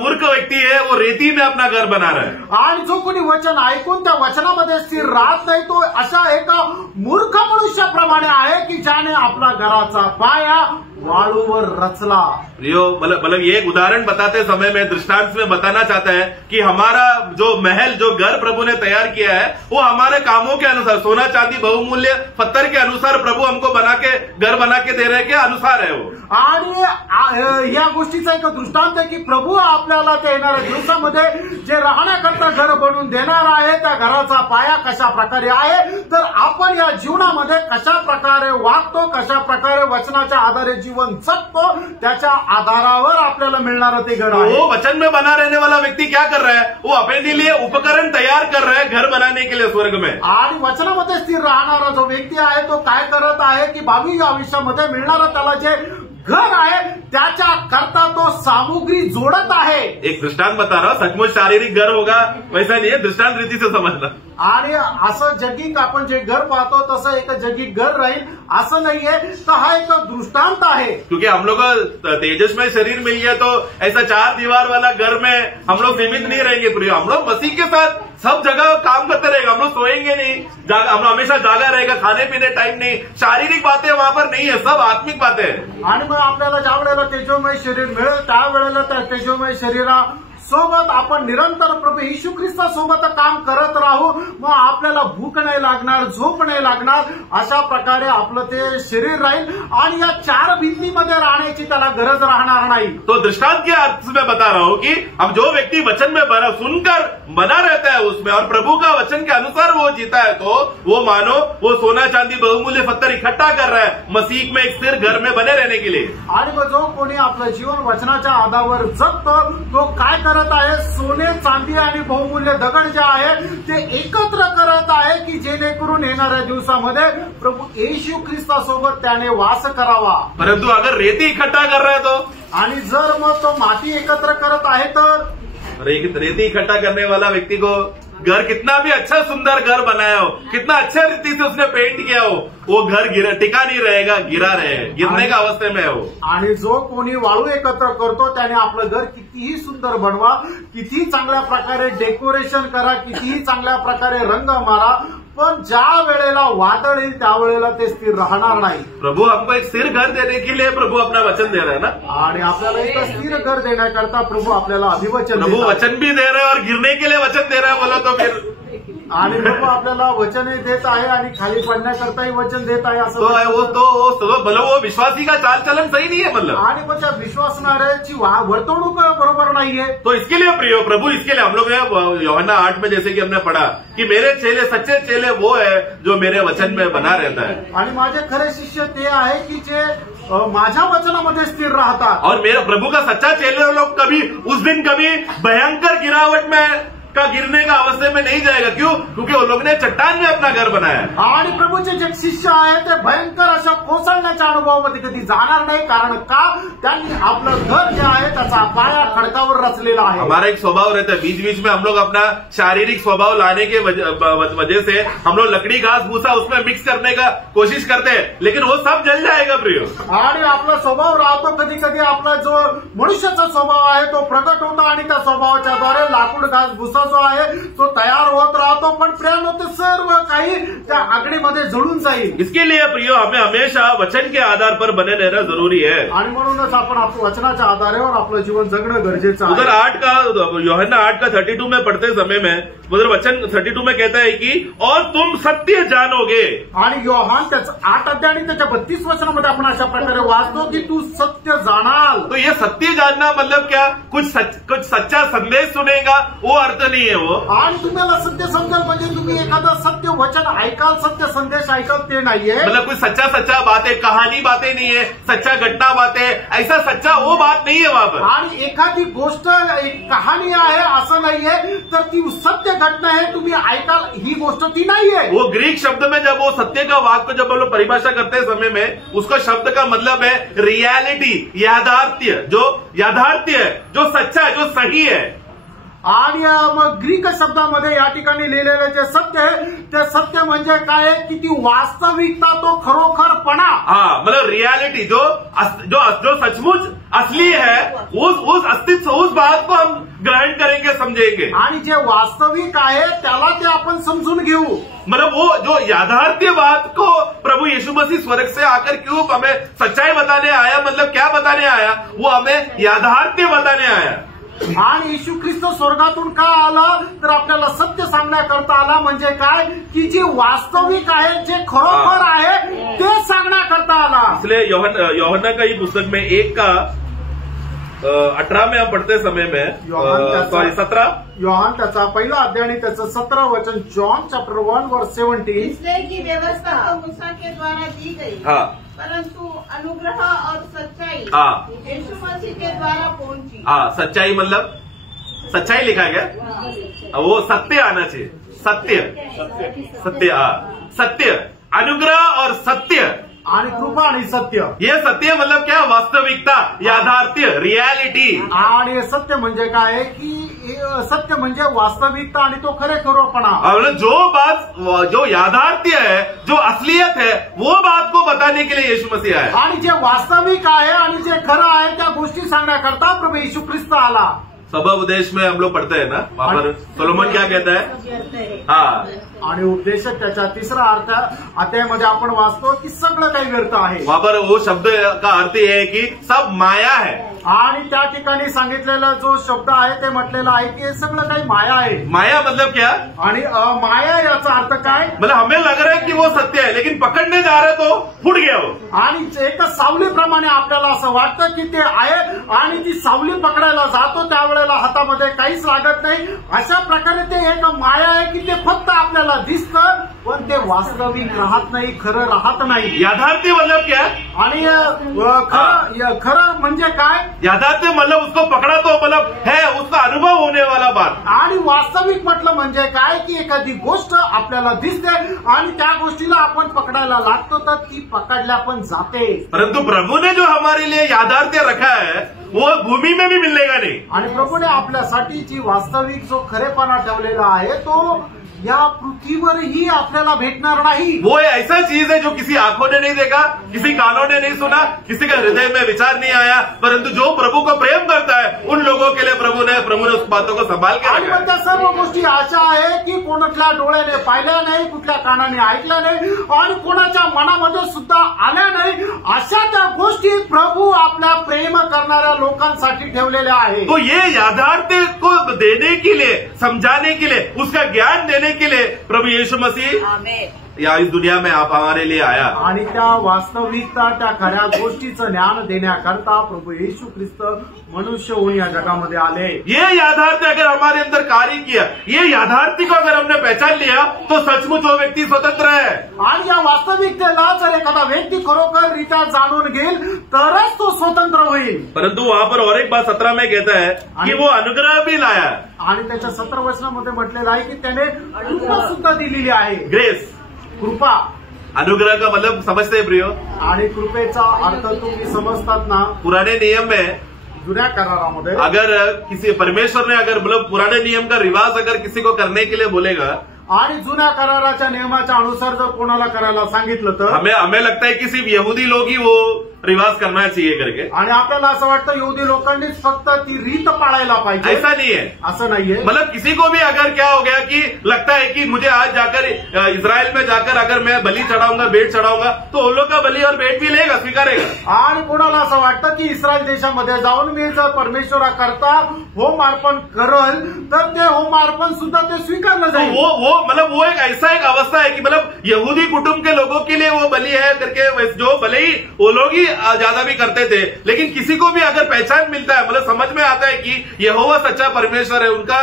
मूर्ख व्यक्ति है, वो रेती में अपना घर बना रहा है। आणि जो कोणी वचन ऐकून त्या वचनामध्ये स्थिर राहत नाही तो अशा एका मूर्ख मनुष्याप्रमाणे आहे की ज्याने आपला घराचा पाया वाळूवर रचला। प्रियो मतलब ये एक उदाहरण बताते समय में दृष्टांत में बताना चाहता है कि हमारा जो महल जो घर प्रभु ने तैयार किया है वो हमारे कामों के अनुसार, सोना चांदी बहुमूल्य पत्थर के अनुसार प्रभु हमको बना के घर बना के दे रहे के अनुसार है वो। आणि या गोष्टीचा एक दृष्टांत आहे की प्रभू आपल्याला त्या येणाऱ्या दिवसामध्ये जे राहण्याकरता घर बनवून देणार आहे त्या घराचा पाया कशा प्रकारे आहे, तर आपण या जीवनामध्ये कशा प्रकारे वागतो, कशा प्रकारे वचनाच्या आधारे जीवन जगतो त्याच्या आधारावर आपल्याला मिळणारं ते घर आहे। वो वचन में बना रहने वाला व्यक्ति क्या कर रहा है, वो अपने लिए उपकरण तैयार कर रहा है घर बनाने के लिए स्वर्ग में। आणि वचनामध्ये स्थिर राहणारा जो व्यक्ती आहे तो काय करत आहे की भावी आयुष्यामध्ये मिळणारं त्याला जे घर आहे त्याच्या करता तो सामुग्री जोडत आहे. एक दृष्टांत बता रहा हूं, सचमुच शारीरिक घर होगा वैसा नहीं है, दृष्टांत रीति से समझना. आणि असं जगिक आपण जे घर पाहतो तसं एक जगिक घर राहील असं नाहीये. तर हा एक दृष्टांत आहे. क्योंकि हम लोग को तेजस्मय शरीर मिल गया तो ऐसा 4 दीवार वाला घर में हम लोग सीमित नहीं रहेंगे. प्रिय, हम लोग मसीह के साथ सब जगह काम करते रहेगा. हम लोग सोएंगे नहीं, हम लोग हमेशा जागा रहेगा, खाने पीने टाइम नहीं, शारीरिक बातें वहां पर नहीं है, सब आत्मिक बातें है. आणि मग आपल्याला ज्या वेळेला तेजोमय शरीर मिळेल त्यावेळेला त्या तेजोमय शरीरा सोबत आपण निरंतर प्रभू येशू ख्रिस्तासोबत काम करत राहू. मग आपल्याला भूक नाही लागणार, झोप नाही लागणार. अशा प्रकारे आपलं ते शरीर राहील आणि या 4 भिंतीमध्ये राहण्याची त्याला गरज राहणार नाही. तो दृष्टांत के अर्थ में बता रहा हूं कि अब जो व्यक्ति वचन में बना सुनकर बना रहता है उसमें और प्रभु का वचन के अनुसार वो जीता है तो वो मानो वो सोना चांदी बहुमूल्य पत्थर इकट्ठा कर रहा है मसीह में एक स्थिर घर में बने रहने के लिए. आणि मग जो कोणी आपलं जीवन वचनाच्या आधारावर जगतो तो काय करत आहे, सोने चांदी आणि बहुमूल्य दगड जे आहे ते एकत्र करत आहे की जेणेकरून येणाऱ्या दिवसामध्ये प्रभू येशू ख्रिस्तासोबत त्याने वास करावा. परंतु अगर रेती इकट्ठा कर रहा है तो, आणि जर मग तो माती एकत्र करत आहे तर रेती इकट्ठा करने वाला व्यक्ति को घर कितना भी अच्छा सुंदर घर बनाया हो, कितना अच्छे रीति से उसने पेंट किया हो, वो घर टिका नहीं रहेगा, गिरा रहेगा, गिरने का अवस्थे में है वो. आणि जो कोणी वाळू एकत्र करतो त्याने आपलं घर कितीही सुंदर बनवा, कितीही चांगल्या प्रकारे डेकोरेशन करा, कितीही चांगल्या प्रकारे रंग मारा, पण ज्या वेळेला वादळ येईल त्यावेळेला ते स्थिर राहणार नाही. प्रभु हमको एक स्थिर घर देने के लिए प्रभु अपना वचन दे रहा है ना. आणि आपल्याला एक स्थिर घर देण्याकरता प्रभू आपल्याला अभिवचन प्रभु वचन भी दे रहे हैं और गिरने के लिए वचन दे रहा है बोला तो फिर. आणि प्रभू आपल्याला वचनही देत आहे आणि खाली पडण्याकरताही वचन देत आहे असं वो विश्वासी का चाल चलन सही नहीं है मतलब. आणि मग त्या विश्वासणाऱ्याची वर्तवणूक बरोबर नाहीये. तो इसके लिए प्रिय प्रभु, इसके लिए हम लोग यूहन्ना 8 में जैसे कि हमने पढ़ा कि मेरे चेले सच्चे चेले वो है जो मेरे वचन में बना रहता है. आणि माझे खरे शिष्य ते आहे की जे माझ्या वचनामध्ये स्थिर राहतात. और मेरा प्रभु का सच्चा चेले लोग कभी उस दिन कभी भयंकर गिरावट में का गिरने का अवस्थे में नहीं जाएगा. क्यों? क्योंकि वो लोग ने चट्टान में अपना घर बनाया. आणि प्रभूचे जे शिष्य आहे ते भयंकर अशा कोसळण्याच्या अनुभवामध्ये कधी जाणार नाही. कारण का? त्यांनी आपलं घर जे आहे त्याचा पाया खडकावर रचलेला आहे. हमारा एक स्वभाव रहता है, बीच बीच में हम लोग अपना शारीरिक स्वभाव लाने के वजह से हम लोग लकड़ी घास भूसा उसमें मिक्स करने का कोशिश करते हैं, लेकिन वो सब जल जाएगा प्रियो. आणि आपला स्वभाव राहतो, कधी कधी आपला जो मनुष्याचा स्वभाव आहे तो प्रकट होतो आणि त्या स्वभावाच्या द्वारे लाकूड घास भुसा जो आहे तो तयार होत राहतो, पण प्रेम होते सर्व काही त्या आगडीमध्ये जळून जाईल. इसके लिए प्रियो हमें हमेशा वचन के आधार पर बने रहना जरूरी है. आणि म्हणूनच आपण आपल्या वचनाच्या आधारावर आपलं जीवन जगणं गरजेचं आहे. उधर 8 का यूहन्ना 8 का 32 में पढ़ते समय में उधर वचन 32 में कहता है कि और तुम सत्य जानोगे. आणि योहान त्याचं 8 अध्याय आणि त्याच्या 32 वचनामध्ये आपण अशा प्रकारे वाचतो की तू सत्य जाणाल. तो ये सत्य जानना मतलब क्या? कुछ सच्चा संदेश सुनेगा वो अर्थ नहीं है वो. आणि तुम्हाला सत्य समजेल म्हणजे तुम्ही एखादं सत्य वचन ऐकाल, सत्य संदेश ऐकाल ते नाहीये. मतलब कुछ सच्चा बातें, कहानी बातें नहीं है, सच्चा घटना बातें, ऐसा सच्चा वो बात नहीं है वहां पर. आणि एखादी गोष्ट एक कहाणी आहे असं नाहीये, तर ती सत्य घटना आहे तुम्ही ऐकाल ही गोष्ट ती नाहीये. वो ग्रीक शब्द में जब वो सत्य का वाक्य जब हम लोग परिभाषा करते समय में उसका शब्द का मतलब है रियलिटी, याथार्थ्य, जो सच्चा है, जो सही है. आणि मग ग्रीक शब्दामध्ये या ठिकाणी लिहिलेलं जे सत्य आहे ते सत्य म्हणजे काय की ती वास्तविकता, तो खरोखरपणा. हाँ, मतलब रियलिटी जो सचमुच असली है उस अस्तित्व, उस बात को हम ग्रहण करेंगे, समझेंगे. आणि जे वास्तविक आहे त्याला ते आपण समजून घेऊ. मतलब वो जो याथार्थ्य बात को प्रभु यीशु मसीह स्वर्ग से आकर क्यों हमें सच्चाई बताने आया, मतलब क्या बताने आया? वो हमें याथार्थ्य बताने आया. आणि येशू ख्रिस्त स्वर्गातून का आला तर आपल्याला सत्य सांगण्याकरता आला. म्हणजे काय की जे वास्तविक आहे, जे खरोखर आहे ते सांगण्याकरता आला. इसलिए यूहन्ना का ही पुस्तक में 1 का 18 में हम पढ़ते समय में 17 योहान त्याचा पहिला अध्याय आणि त्याचं 17 वचन, जॉन चैप्टर 1 वर्स 17. इसलिए की व्यवस्था तो मूसा के द्वारा दी गई, हाँ, परंतु अनुग्रह और सच्चाई हाँ, यीशु मसीह के द्वारा पहुंची. हाँ, सच्चाई मतलब सच्चाई लिखा गया, वो सत्य आना चाहिए. सत्य, हाँ, सत्य, अनुग्रह और सत्य आणि कृपा आणि सत्य. ये सत्य मतलब क्या? वास्तविकता, याथार्थ्य, रियालिटी. आणि सत्य म्हणजे काय की सत्य म्हणजे वास्तविकता आणि तो खरेखुरपणा. जो याथार्थ्य है, जो असलियत है, वो बात को बताने के लिए यीशु मसीह आया. आणि जे वास्तविक आहे आणि जे खरं आहे त्या गोष्टी सांगण्याकरता प्रभू येशू ख्रिस्त आला. सबब उपदेश में हम लोग पढ़ते हैं ना, वहां पर सोलोमन क्या कहता है? हाँ. आणि उपदेश त्याच्या 3रा अध्यायामध्ये आपण वाचतो की सगळं काही व्यर्थ आहे. वहां पर वो शब्द का अर्थ ये है कि सब माया है. आणि त्या ठिकाणी सांगितलेला जो शब्द आहे ते म्हटलेला आहे की हे सगळं काही माया आहे. माया मतलब क्या? आणि माया याचा अर्थ काय? मतलब हमें लग रहा है कि वो सत्य है, लेकिन पकड़ने जा रहे तो फुट गया वो. आणि एक सावलीप्रमाणे आपल्याला असं वाटतं की ते आहे आणि ती सावली पकडायला जातो त्यावेळेला हातामध्ये काहीच लागत नाही. अशा प्रकारे ते एक माया आहे की ते फक्त आपल्याला दिसतं पण ते वास्तविक राहत नाही, खरं राहत नाही. याथार्थ्य मतलब क्या? आणि खरं म्हणजे काय? याथार्थ्य मतलब उसको पकड़ा तो मतलब है, उसका अनुभव होने वाला बात. आणि वास्तविक म्हटलं म्हणजे काय की एखादी गोष्ट आपल्याला दिसते आणि त्या गोष्टीला आपण पकडायला लागतो तर ती पकडल्या पण जाते. परंतु प्रभु ने जो हमारे लिए याथार्थ्य रखा है वो भूमि में भी मिलेगा नहीं. आणि प्रभूने आपल्यासाठी जी वास्तविक जो खरेपणा ठेवलेला आहे तो या पृथ्वीवरही आपल्याला भेटणार नाही. वो ऐसा चीज है जो किसी आंखों ने नहीं देखा, किसी कानों ने नहीं सुना, किसी के हृदय में विचार नहीं आया, परंतु जो प्रभू को प्रेम करता है उन लोगों के लिए प्रभु ने उस बातों को संभाल के आणि त्या सर्व गोष्टी अशा आहे की कोणाच्या डोळ्याने पाहिल्या नाही, कुठल्या कानाने ऐकल्या नाही आणि कोणाच्या मनामध्ये सुद्धा आल्या नाही. अशा त्या गोष्टी प्रभू आपल्या प्रेम करणाऱ्या लोकांसाठी ठेवलेल्या आहेत. तो ये याथार्थ्य को देने के लिए, समझाने के लिए, उसका ज्ञान देने के लिए प्रभु यीशु मसीह या इस दुनिया में आप हमारे लिए आया. आणि त्या वास्तविकता त्या खऱ्या गोष्टीचं ज्ञान देण्याकरता प्रभु येशू ख्रिस्त मनुष्य होऊन या जगामध्ये आले. ये याथार्थ्य अगर हमारे अंदर कार्य किया, ये याथार्थ्य को अगर हमने पहचान लिया तो सचमुच वो व्यक्ती स्वतंत्र है. आणि या वास्तविकतेला जर एखादा व्यक्ती खरोखर रीत्या जाणून घेईल तरच तो स्वतंत्र होईल. परंतु वहां पर और एक बात 17 में कहता है कि वो अनुग्रह भी लाया. आणि त्याच्या 17 वचनामध्ये म्हटलेलं आहे की त्याने कृपा सुद्धा दिलेली आहे. ग्रेस, कृपा. अनुग्रह का मतलब समझते हैं प्रियो? आणि कृपेचा अर्थ तुम्ही समजतात ना? पुराने नियम में, जुन्या करारामध्ये अगर किसी परमेश्वर ने अगर मतलब पुराने नियम का रिवाज अगर किसी को करने के लिए बोलेगा आणि जुन्या कराराच्या नियमाच्या अनुसार जर कोणाला करायला सांगितलं तर हमें लगता है कि सिर्फ यहूदी लोग ही वो रिवाज करना चाहिए करके. आणि आपल्याला असं वाटतं यहूदी लोकांनीच फक्त ती रीत पाळायला पाहिजे. ऐसा नहीं है. असं नाहीये. मतलब किसी को भी अगर क्या हो गया कि लगता है कि मुझे आज जाकर इजराइल में जाकर अगर मैं बलि चढ़ाऊंगा, भेंट चढ़ाऊंगा तो उन लोग का बलि और भेंट भी लेगा, स्वीकारेगा. आणि कोणाला असं वाटतं की इस्रायल देशामध्ये जाऊन मी जर परमेश्वराकरता होम अर्पण करल तर ते होम अर्पण सुद्धा ते स्वीकारलं जाईल. वो मतलब वो एक ऐसा एक अवस्था है कि मतलब यहूदी कुटुंब के लोगों के लिए वो बलि है करके, जो भले ही वो लोग ही ज्यादा भी करते थे, लेकिन किसी को भी अगर पहचान मिलता है, मतलब समझ में आता है कि यहोवा सच्चा परमेश्वर है, उनका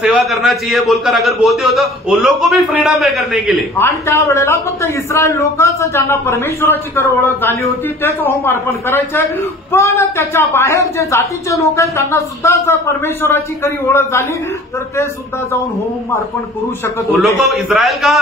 सेवा करना चाहिए बोलकर अगर बोलते हो तो उन लोग को भी फ्रीडम है करने के लिए. आणि त्यावेळेला फक्त इस्रायल लोकच ज्यांना परमेश्वराची खरं ओळख झाली होती तेच होम अर्पण करायचे. पण त्याच्या बाहेर जे जातीचे लोक आहेत त्यांना सुद्धा जर परमेश्वराची खरी ओळख झाली तर ते सुद्धा जाऊन होम अर्पण करू शकत होते. उन लोगों को इस्राइल का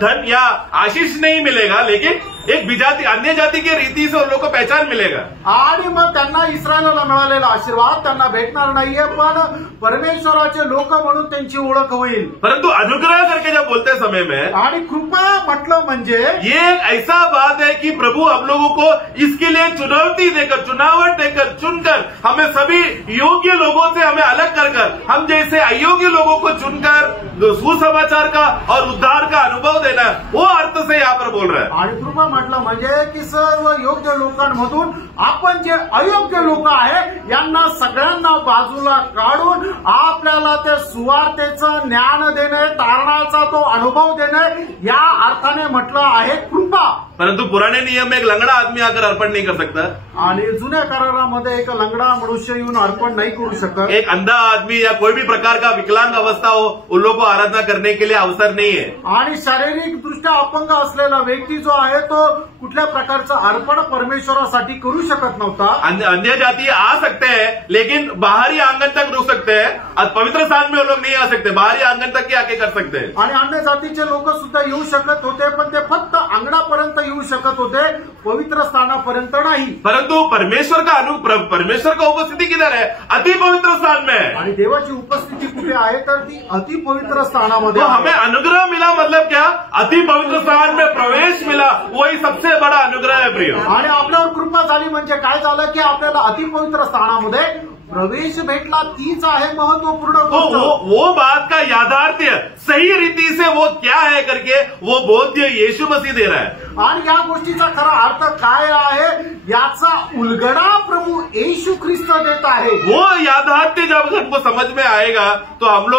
धन या आशीष नहीं मिलेगा, लेकिन एक विजाती अन्य जाति की रीति से उन लोग को पहचान मिलेगा. आणि मग त्यांना इस्रायलला मिळालेला आशीर्वाद त्यांना भेटणार नाहीये पण परमेश्वराचे लोक म्हणून त्यांची ओळख होईल. परंतु अनुग्रह करके जब बोलते समय में, आणि कृपा म्हटलं म्हणजे ये ऐसा बात है कि प्रभु हम लोगों को इसके लिए चुनौती देकर, चुनावट देकर, चुनकर हमें सभी योग्य लोगों से हमें अलग कर हम जैसे अयोग्य लोगों को चुनकर सुसमाचार का और उद्धार का अनुभव देना, वो अर्थ से यहाँ पर बोल रहा है. आणि कृपा म्हटलं म्हणजे की सर्व योग्य लोकांमधून आपण जे अयोग्य लोक आहे यांना सगळ्यांना बाजूला काढून आपल्याला ते सुवार्तेचं ज्ञान देणे, तारणाचा तो अनुभव देणे या अर्थाने म्हटलं आहे कृपा. परंतु पुराने नियम में एक लंगड़ा आदमी आकर अर्पण नहीं कर सकता. आणि जुन्या करारामध्ये एक लंगडा मनुष्य येऊन अर्पण नहीं करू शकत. एक अंधा आदमी या कोई भी प्रकार का विकलांग अवस्था हो, उन लोगों को आराधना करने के लिए अवसर नहीं है. आणि शारीरिक दृष्ट्या अपंग असलेला व्यक्ती जो आहे तो कुठल्या प्रकारचं अर्पण परमेश्वरासाठी करू शकत नव्हता. अन्य जाति आ सकते हैं लेकिन बाहरी आंगन तक रुक सकते हैं. पवित्र स्थान में वो लोग नहीं आ सकते, बाहरी आंगन तक ही आके कर सकते हैं. आणि अन्य जातीचे लोक सुद्धा येऊ शकत होते पण ते फक्त अंगणापर्यंत येऊ शकत होते, पवित्र स्थानापर्यंत नाही. परंतु परमेश्वर का उपस्थिति किधर है? अति पवित्र स्थान में है. आणि देवाची उपस्थिती कुठे आहे? तर ती अति पवित्र स्थानामध्ये. तो हमें अनुग्रह मिला, मतलब क्या? अति पवित्र स्थान में प्रवेश मिला, वही सबसे बड़ा अनुग्रह है प्रिय. आणि आपल्यावर कृपा झाली म्हणजे काय झालं की आपल्याला अति पवित्र स्थानामध्ये प्रवेश भेटला. तीच आहे महत्वपूर्ण गोष्ट. वो बात का याथार्थ्य सही रीति से वो क्या है करके वो बोध्य यीशु मसीह दे रहा है. आणि या गोष्टीचा खरा अर्थ काय आहे याचा उलगडा प्रभू येशू ख्रिस्त देत आहे. वो याथार्थ्य जब हमको समझ में आएगा तो हम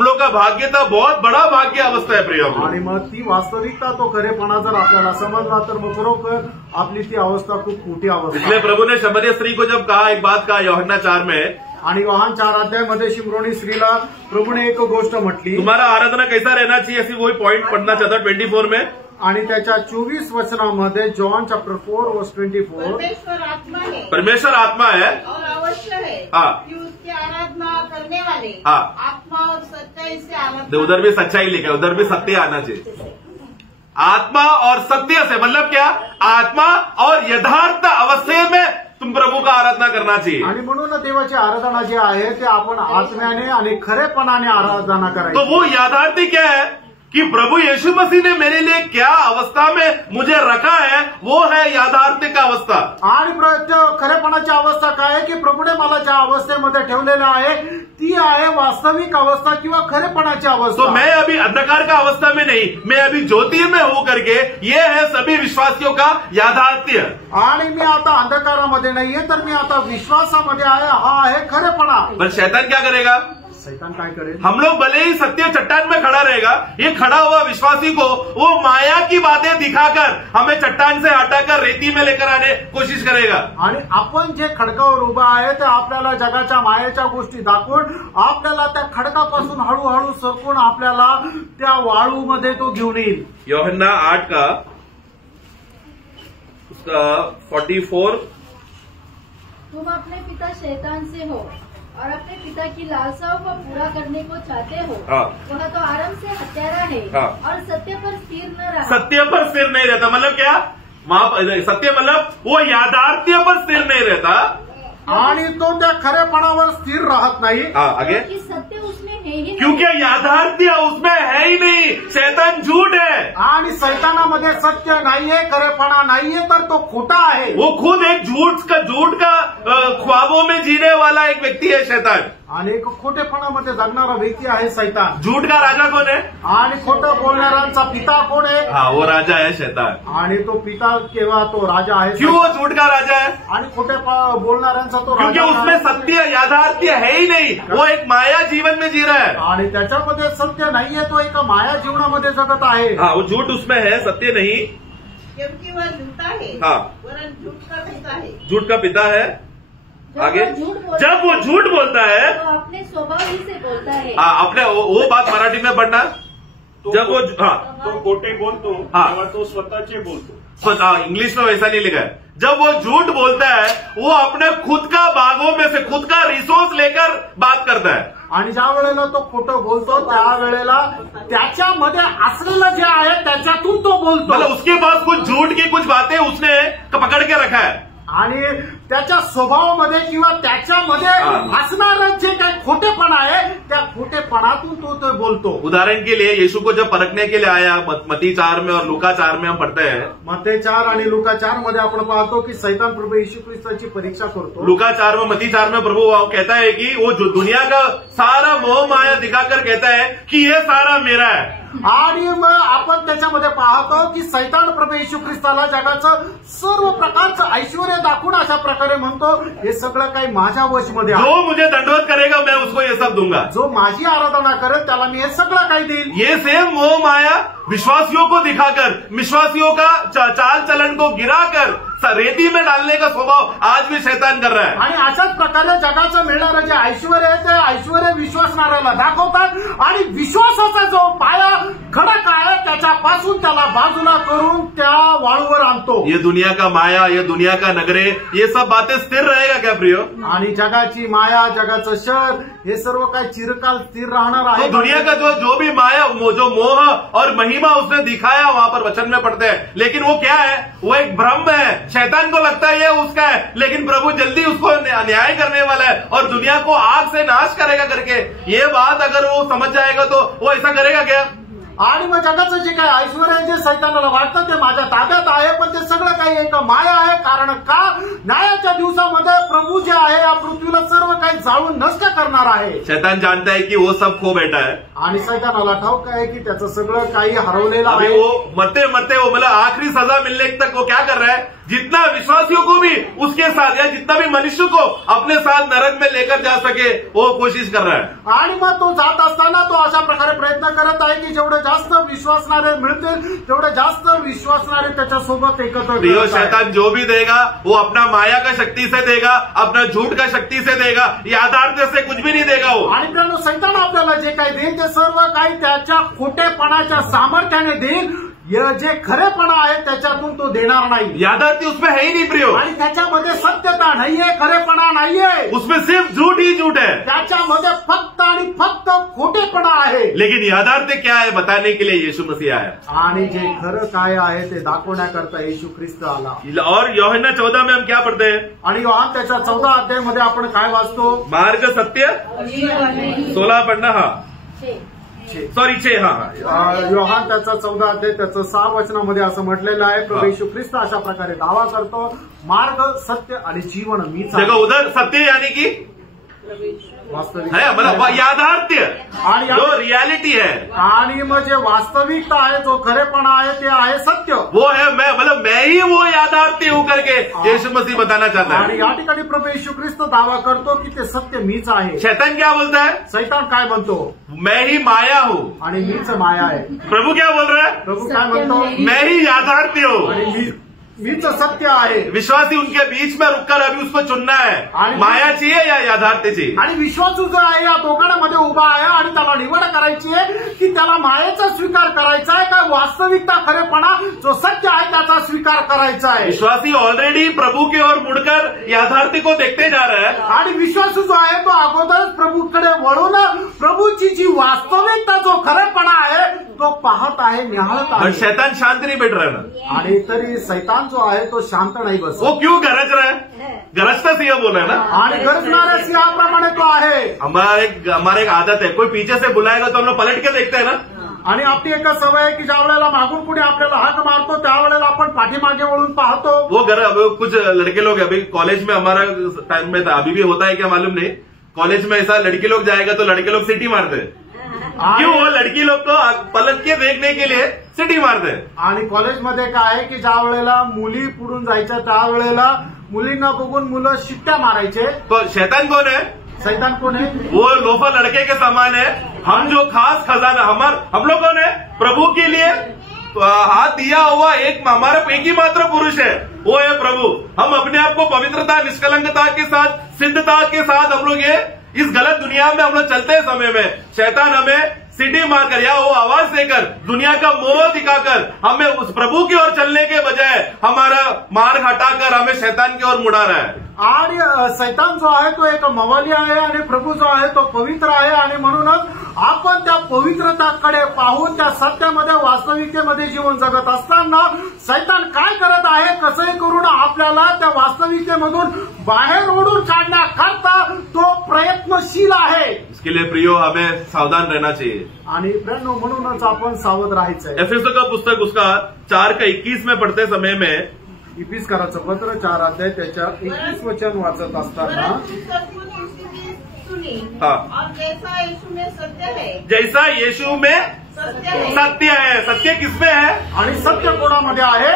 लोग का भाग्य तो बहुत बड़ा भाग्य अवस्था है प्रिय. आणि मग ती वास्तविकता, तो खरेपणा जर आपल्याला समजला तर मग खरोखर आपली ती अवस्था खूप मोठी अवस्था. इसलिए प्रभु ने शमरिया स्त्री को जब कहा, एक बात कहा यूहन्ना 4 में, आणि योहान 4 अध्यायामध्ये शिमरोनी स्त्रीला प्रभूने एक गोष्ट म्हटली, तुम्हारा आराधना कैसा रहना चाहिए, ऐसी वही पॉइंट पढ़ना चाहता 24 में. आणि त्याच्या 24 वचनामध्ये जॉन चॅप्टर 4 वर्स 24, परमेश्वर आत्मा है और अवश्य है कि उसकी आराधना करने वाले आत्मा और सच्चाई से आराधना. उधर भी सच्चाई लिखा है, उधर भी सत्य आना चाहिए. आत्मा और सत्य से मतलब क्या? आत्मा और यथार्थ अवस्थे में तुम प्रभु का आराधना करना चाहिए. आणि म्हणून देवाची आराधना जी आहे ते आपण आत्म्याने आणि खरेपणाने आराधना करायची. तो वो याथार्थी क्या है कि प्रभु यीशु मसीह ने मेरे लिए क्या अवस्था में मुझे रखा है, वो है याथार्थ्य का अवस्था. आणि खरेपणाची अवस्था काय आहे की प्रभूने मला ज्या अवस्थेमध्ये ठेवलेलं आहे ती आहे वास्तविक अवस्था किंवा खरेपणाची अवस्था. तो मैं अभी अंधकार का अवस्था में नहीं, मैं अभी ज्योति में हूं करके ये है सभी विश्वासियों का याथार्थ्य. आणि मी आता अंधकारामध्ये नाहीये तर मी आता विश्वासामध्ये आहे. हा आहे खरेपणा. पर शैतान क्या करेगा? शैतान काय करेल? हम लोग भले ही सत्य चट्टान में खड़ा रहेगा, ये खड़ा हुआ विश्वासी को वो माया की बातें दिखाकर हमें चट्टान से हटाकर रेती में लेकर आने कोशिश करेगा. आणि आपण जे खडकावर उभा आहे ते आपल्याला जगाच्या मायेच्या गोष्टी दाखवून आपल्याला त्या खडकापासून हळूहळू सरकून आपल्याला त्या वाळूमध्ये तो घेऊन येईल. यूहन्ना 8 का उसका 44, तुम अपने पिता शैतान से हो और अपने पिता की लालसाओं को पूरा करने को चाहते हो. वह तो आरंभ से हत्यारा है और सत्य पर स्थिर न रहा. सत्य पर स्थिर नहीं रहता मतलब क्या? सत्य मतलब वो याथार्थ्य पर स्थिर नहीं रहता आणि तो त्या खरेपणावर स्थिर राहत नाही. आगे क्योंकि सत्य उसमें है ही नहीं. क्योंकि याथार्थ्य उसमें है ही नहीं. शैतान झूठ है आणि शैतानामध्ये सत्य नाहीये, खरेपणा नाहीये, तर तो खोटा आहे. वो खुद एक झूठ का ख्वाबों में जीने वाला एक व्यक्ति है शैतान. आणि एक खोटेपणामध्ये जगणारा व्यक्ती आहे शैतान. झूठ का राजा कौन है? आणि खोटं बोलणाऱ्यांचा पिता कोण आहे? वो राजा है शैतान. आणि तो पिता केव्हा तो राजा आहे. क्यों वो झूठ का राजा है? आणि खोटे बोलणाऱ्यांचा तो क्योंकि उसमें सत्य याथार्थ्य है ही नहीं, वो एक माया जीवन में जी रहा है. आणि त्याच्यामध्ये सत्य नाहीये, तो एका माया जीवनामध्ये जगत आहे. वो झूठ उसमें है, सत्य नहीं. क्योंकि वह झूठा है, वरन झूठ का पिता है. झूठ का पिता है. आगे जब वो झूठ बोलता है तो अपने स्वभाव ही से बोलता है. अपने वो बात मराठी में पढ़ना. जब वो तो खोटे बोलतो तेव्हा तो स्वतःचे बोलतो. इंग्लिश में वैसा नहीं लिखा है. जब वो झूठ बोलता है वो अपने खुद का बागों में से खुद का रिसोर्स लेकर बात करता है. आणि ज्या वेळेला तो खोटं बोलतो त्यावेळेला त्याच्यामध्ये असलेलं जे आहे त्याच्यातून तो बोलतो. मतलब उसके पास कुछ झूठ की कुछ बातें उसने पकड़ के रखा है. आणि त्याच्या स्वभावामध्ये किंवा त्याच्यामध्ये असणारं जे काही खोटेपणा आहे त्या खोटेपणातून तो बोलतो. उदाहरण के लिए यीशु को जब परखने के लिए आया मत्ती 4 में और लूका 4 में हम पढ़ते हैं. मत्ती 4 आणि लूका 4 मध्ये आपण पाहतो की शैतान प्रभू येशू ख्रिस्ताची परीक्षा करतो. लूका 4 में मत्ती 4 में प्रभु कहता है कि वो जो दुनिया का सारा मोह माया दिखाकर कहता है कि ये सारा मेरा है. आणि मग आपण त्याच्यामध्ये पाहतो की शैतान प्रभू येशू ख्रिस्ताला जगाचं सर्व प्रकारचं ऐश्वर्य दाखवून अशा प्रकारे म्हणतो हे सगळं काही माझ्या वशमध्ये आहे. जो मुझे दंडवत करेगा मैं उसको ये सब दूंगा. जो माझी आराधना करेल त्याला मी हे सगळं काही देईल. ये सेम मोह माया विश्वासियों को दिखाकर विश्वासियों का चाल चलन को गिराकर रेती में डालने का स्वभाव आज भी शैतान कर रहा है. आणि अशाच प्रकारे जगाचं मिळणारं जे ऐश्वर्य आहे ते ऐश्वर्य विश्वासणाऱ्याला दाखवतात आणि विश्वासाचा जो पाया खडक आहे त्याच्यापासून त्याला बाजूला करून त्या वाळूवर आणतो. ये दुनिया का माया, ये दुनिया का नगरे, ये सब बातें स्थिर रहेगा क्या प्रियो? आणि जगाची माया, जगाचं शहर, हे सर्व काय चिरकाल स्थिर राहणार आहे. तो दुनिया का जो भी माया, जो मोह और महिमा उसने दिखाया वहां पर वचन में पढ़ते हैं, लेकिन वो क्या है? वो एक भ्रम है. शैतान को लगता है ये उसका है, लेकिन प्रभु जल्दी उसको न्याय करने वाला है और दुनिया को आग से नाश करेगा करके. ये बात अगर वो समझ जाएगा तो वो ऐसा करेगा क्या? आणि मग जगाचं जे काही ऐश्वर आहे, जे सैतानाला वाटतं ते माझ्या ताब्यात आहे, पण ते सगळं काही एक माया आहे. कारण का? न्यायाच्या दिवसामध्ये प्रभू जे आहे या पृथ्वीला सर्व काही जाळून नष्ट करणार आहे. शैतान जानता है कि वो सब खो बैठा है. आणि सैतानाला ठाऊक आहे की त्याचं सगळं काही हरवलेलं अभी आहे. वो मरते मरते वो मतलब आखिरी सजा मिलने तक वो क्या कर रहा है? जितना विश्वासियों को भी उसके साथ या जितना भी मनुष्य को अपने साथ नरक में लेकर जा सके वो कोशिश कर रहा है. आणि मग तो जात असताना तो अशा प्रकारे प्रयत्न करत आहे की जेवढे जास्त विश्वासणारे मिळतील तेवढे जास्त विश्वासणारे त्याच्यासोबत एकत्र. प्रियो, शैतान जो भी देगा वो अपना माया का शक्ती से देगा, अपना झूठ का शक्ती से देगा, याथार्थ से कुछ भी नहीं देगा वो. आणि प्रियांनो, सैतान आपल्याला जे काही देईल ते सर्व काही त्याच्या खोटेपणाच्या सामर्थ्याने देईल. जे खरेपणा आहे त्याच्यातून तो देणार नाही. याथार्थी उसमें है ही नहीं प्रियो. आणि त्याच्यामध्ये सत्यता नाहीये, खरेपणा नाहीये. उसमें सिर्फ झूठ ही झूठ है. त्याच्यामध्ये फक्त आणि फक्त खोटेपणा आहे. लेकिन याथार्थ क्या है बताने के लिए यीशु मसीह आया. आणि जे खरं काय आहे ते दाखवण्याकरता येशू ख्रिस्त आला. और यूहन्ना 14 में हम क्या पढ़ते हैं? आणि योहान त्याच्या 14 अध्यायामध्ये आपण काय वाचतो? मार्ग सत्य 16 पढ़ना. हा सॉरी 6. योहान त्याचा 14 अध्याय त्याचं 6 वचनामध्ये असं म्हटलेलं आहे, प्रभू येशू ख्रिस्त अशा प्रकारे दावा करतो, मार्ग सत्य आणि जीवन मीच आहे. देखो उधर सत्य यानी कि वास्तविक है, मतलब याथार्थ्य जो रियलिटी है. आणि मग जे वास्तविकता आहे, जो खरेपणा आहे ते आहे सत्य. वो है मैं ही वो याथार्थी हूं करके यीशु मसीह बताना चाहता है. आणि या ठिकाणी प्रभू येशू ख्रिस्त दावा करतो की ते सत्य मीच आहे. शैतान क्या बोलता है? सैतान काय म्हणतो? मैं ही माया हूं आणि मीच माया आहे. प्रभु क्या बोल रहा है? प्रभू काय म्हणतो? मैं ही याथार्थी हूं आणि मीच सत्य आहे. विश्वासी उनके बीच में रुककर अभी उसको चुनना है, माया चाहिए या याथार्थ्य चाहिए. आणि विश्वासू जो आहे या दोघांमध्ये उभा आहे आणि त्याला निवड करायची आहे की त्याला मायेचा स्वीकार करायचा आहे का वास्तविकता, खरेपणा जो सत्य आहे त्याचा स्वीकार करायचा आहे. विश्वासी ऑलरेडी प्रभु की ओर मुड़कर याथार्थी को देखते जा रहा है. आणि विश्वासू जो आहे तो अगोदरच प्रभूकडे वळून प्रभूची जी वास्तविकता, जो खरेपणा आहे तो पाहत आहे, निहाळत आहे. शैतान शांत नहीं बैठ रहा ना. आणि तरी सैतान जो आहे तो शांत नाही बसत. वो क्यों गरज रहा है? गरजता सिंह बोल रहा है ना. आणि गरजणाऱ्या सिंहाप्रमाणे तो आहे. हमारा एक आदत है, कोई पीछे से बुलाएगा तो हम लोग पलट के देखते हैं ना. आणि आपली एक सवय आहे की ज्या वेळेला मागून पुढे आपल्याला हाक मारतो त्यावेळेला आपण पाठीमागे वळून पाहतो. वो कुछ लड़के लोग अभी कॉलेज में हमारा टाइम में था, अभी भी होता है क्या मालूम नहीं. कॉलेज में ऐसा लड़की लोग जाएगा तो लड़के लोग सीटी मारते हैं. क्यों? वो लड़की लोग तो पलट के देखने के लिए सिटी मारते हैं. आणि कॉलेजमध्ये काय आहे की ज्या वेळेला मुली पुढून जायच्या त्यावेळेला मुलींना बघून मुलं शिट्ट्या मारायचे. तो शैतान कौन है? सैतान कौन है? वो लोफा लड़के के समान है. हम जो खास खजाना हम लोग कौन है? प्रभु के लिए हाथ दिया हुआ हमारा एक ही मात्र पुरुष है, वो है प्रभु. हम अपने आप को पवित्रता, निष्कलंकता के साथ, सिद्धता के साथ हम लोग इस गलत दुनिया में हम लोग चलते समय में शैतान हमें सीटी मारकर या वो आवाज देकर दुनिया का मोह दिखाकर हमें उस प्रभु की ओर चलने के बजाय हमारा मार्ग हटाकर हमें शैतान की ओर मुड़ा रहा है. आणि सैतान जो आहे तो एक मवाली आहे आणि प्रभू जो आहे तो पवित्र आहे. आणि म्हणूनच आपण त्या पवित्रताकडे पाहून त्या सत्यामध्ये, वास्तविकतेमध्ये जीवन जगत असताना सैतान काय करत आहे, कसंही करून आपल्याला त्या वास्तविकतेमधून बाहेर ओढून काढण्याकरता तो प्रयत्नशील आहे. इसके लिए प्रियो हमें सावधान रहना चाहिए. आणि प्रियांनो, म्हणूनच आपण सावध राहायचंय. एफेसों का पुस्तक उसका 4:21 में पढ़ते समय में इफिसकाराचं पत्र 4 अध्याय त्याच्या 21 वचन वाचत असताना और जैसा यीशु में सत्य है, जैसा यीशु में सत्य है. सत्य किसमें है? आणि सत्य कोणामध्ये आहे?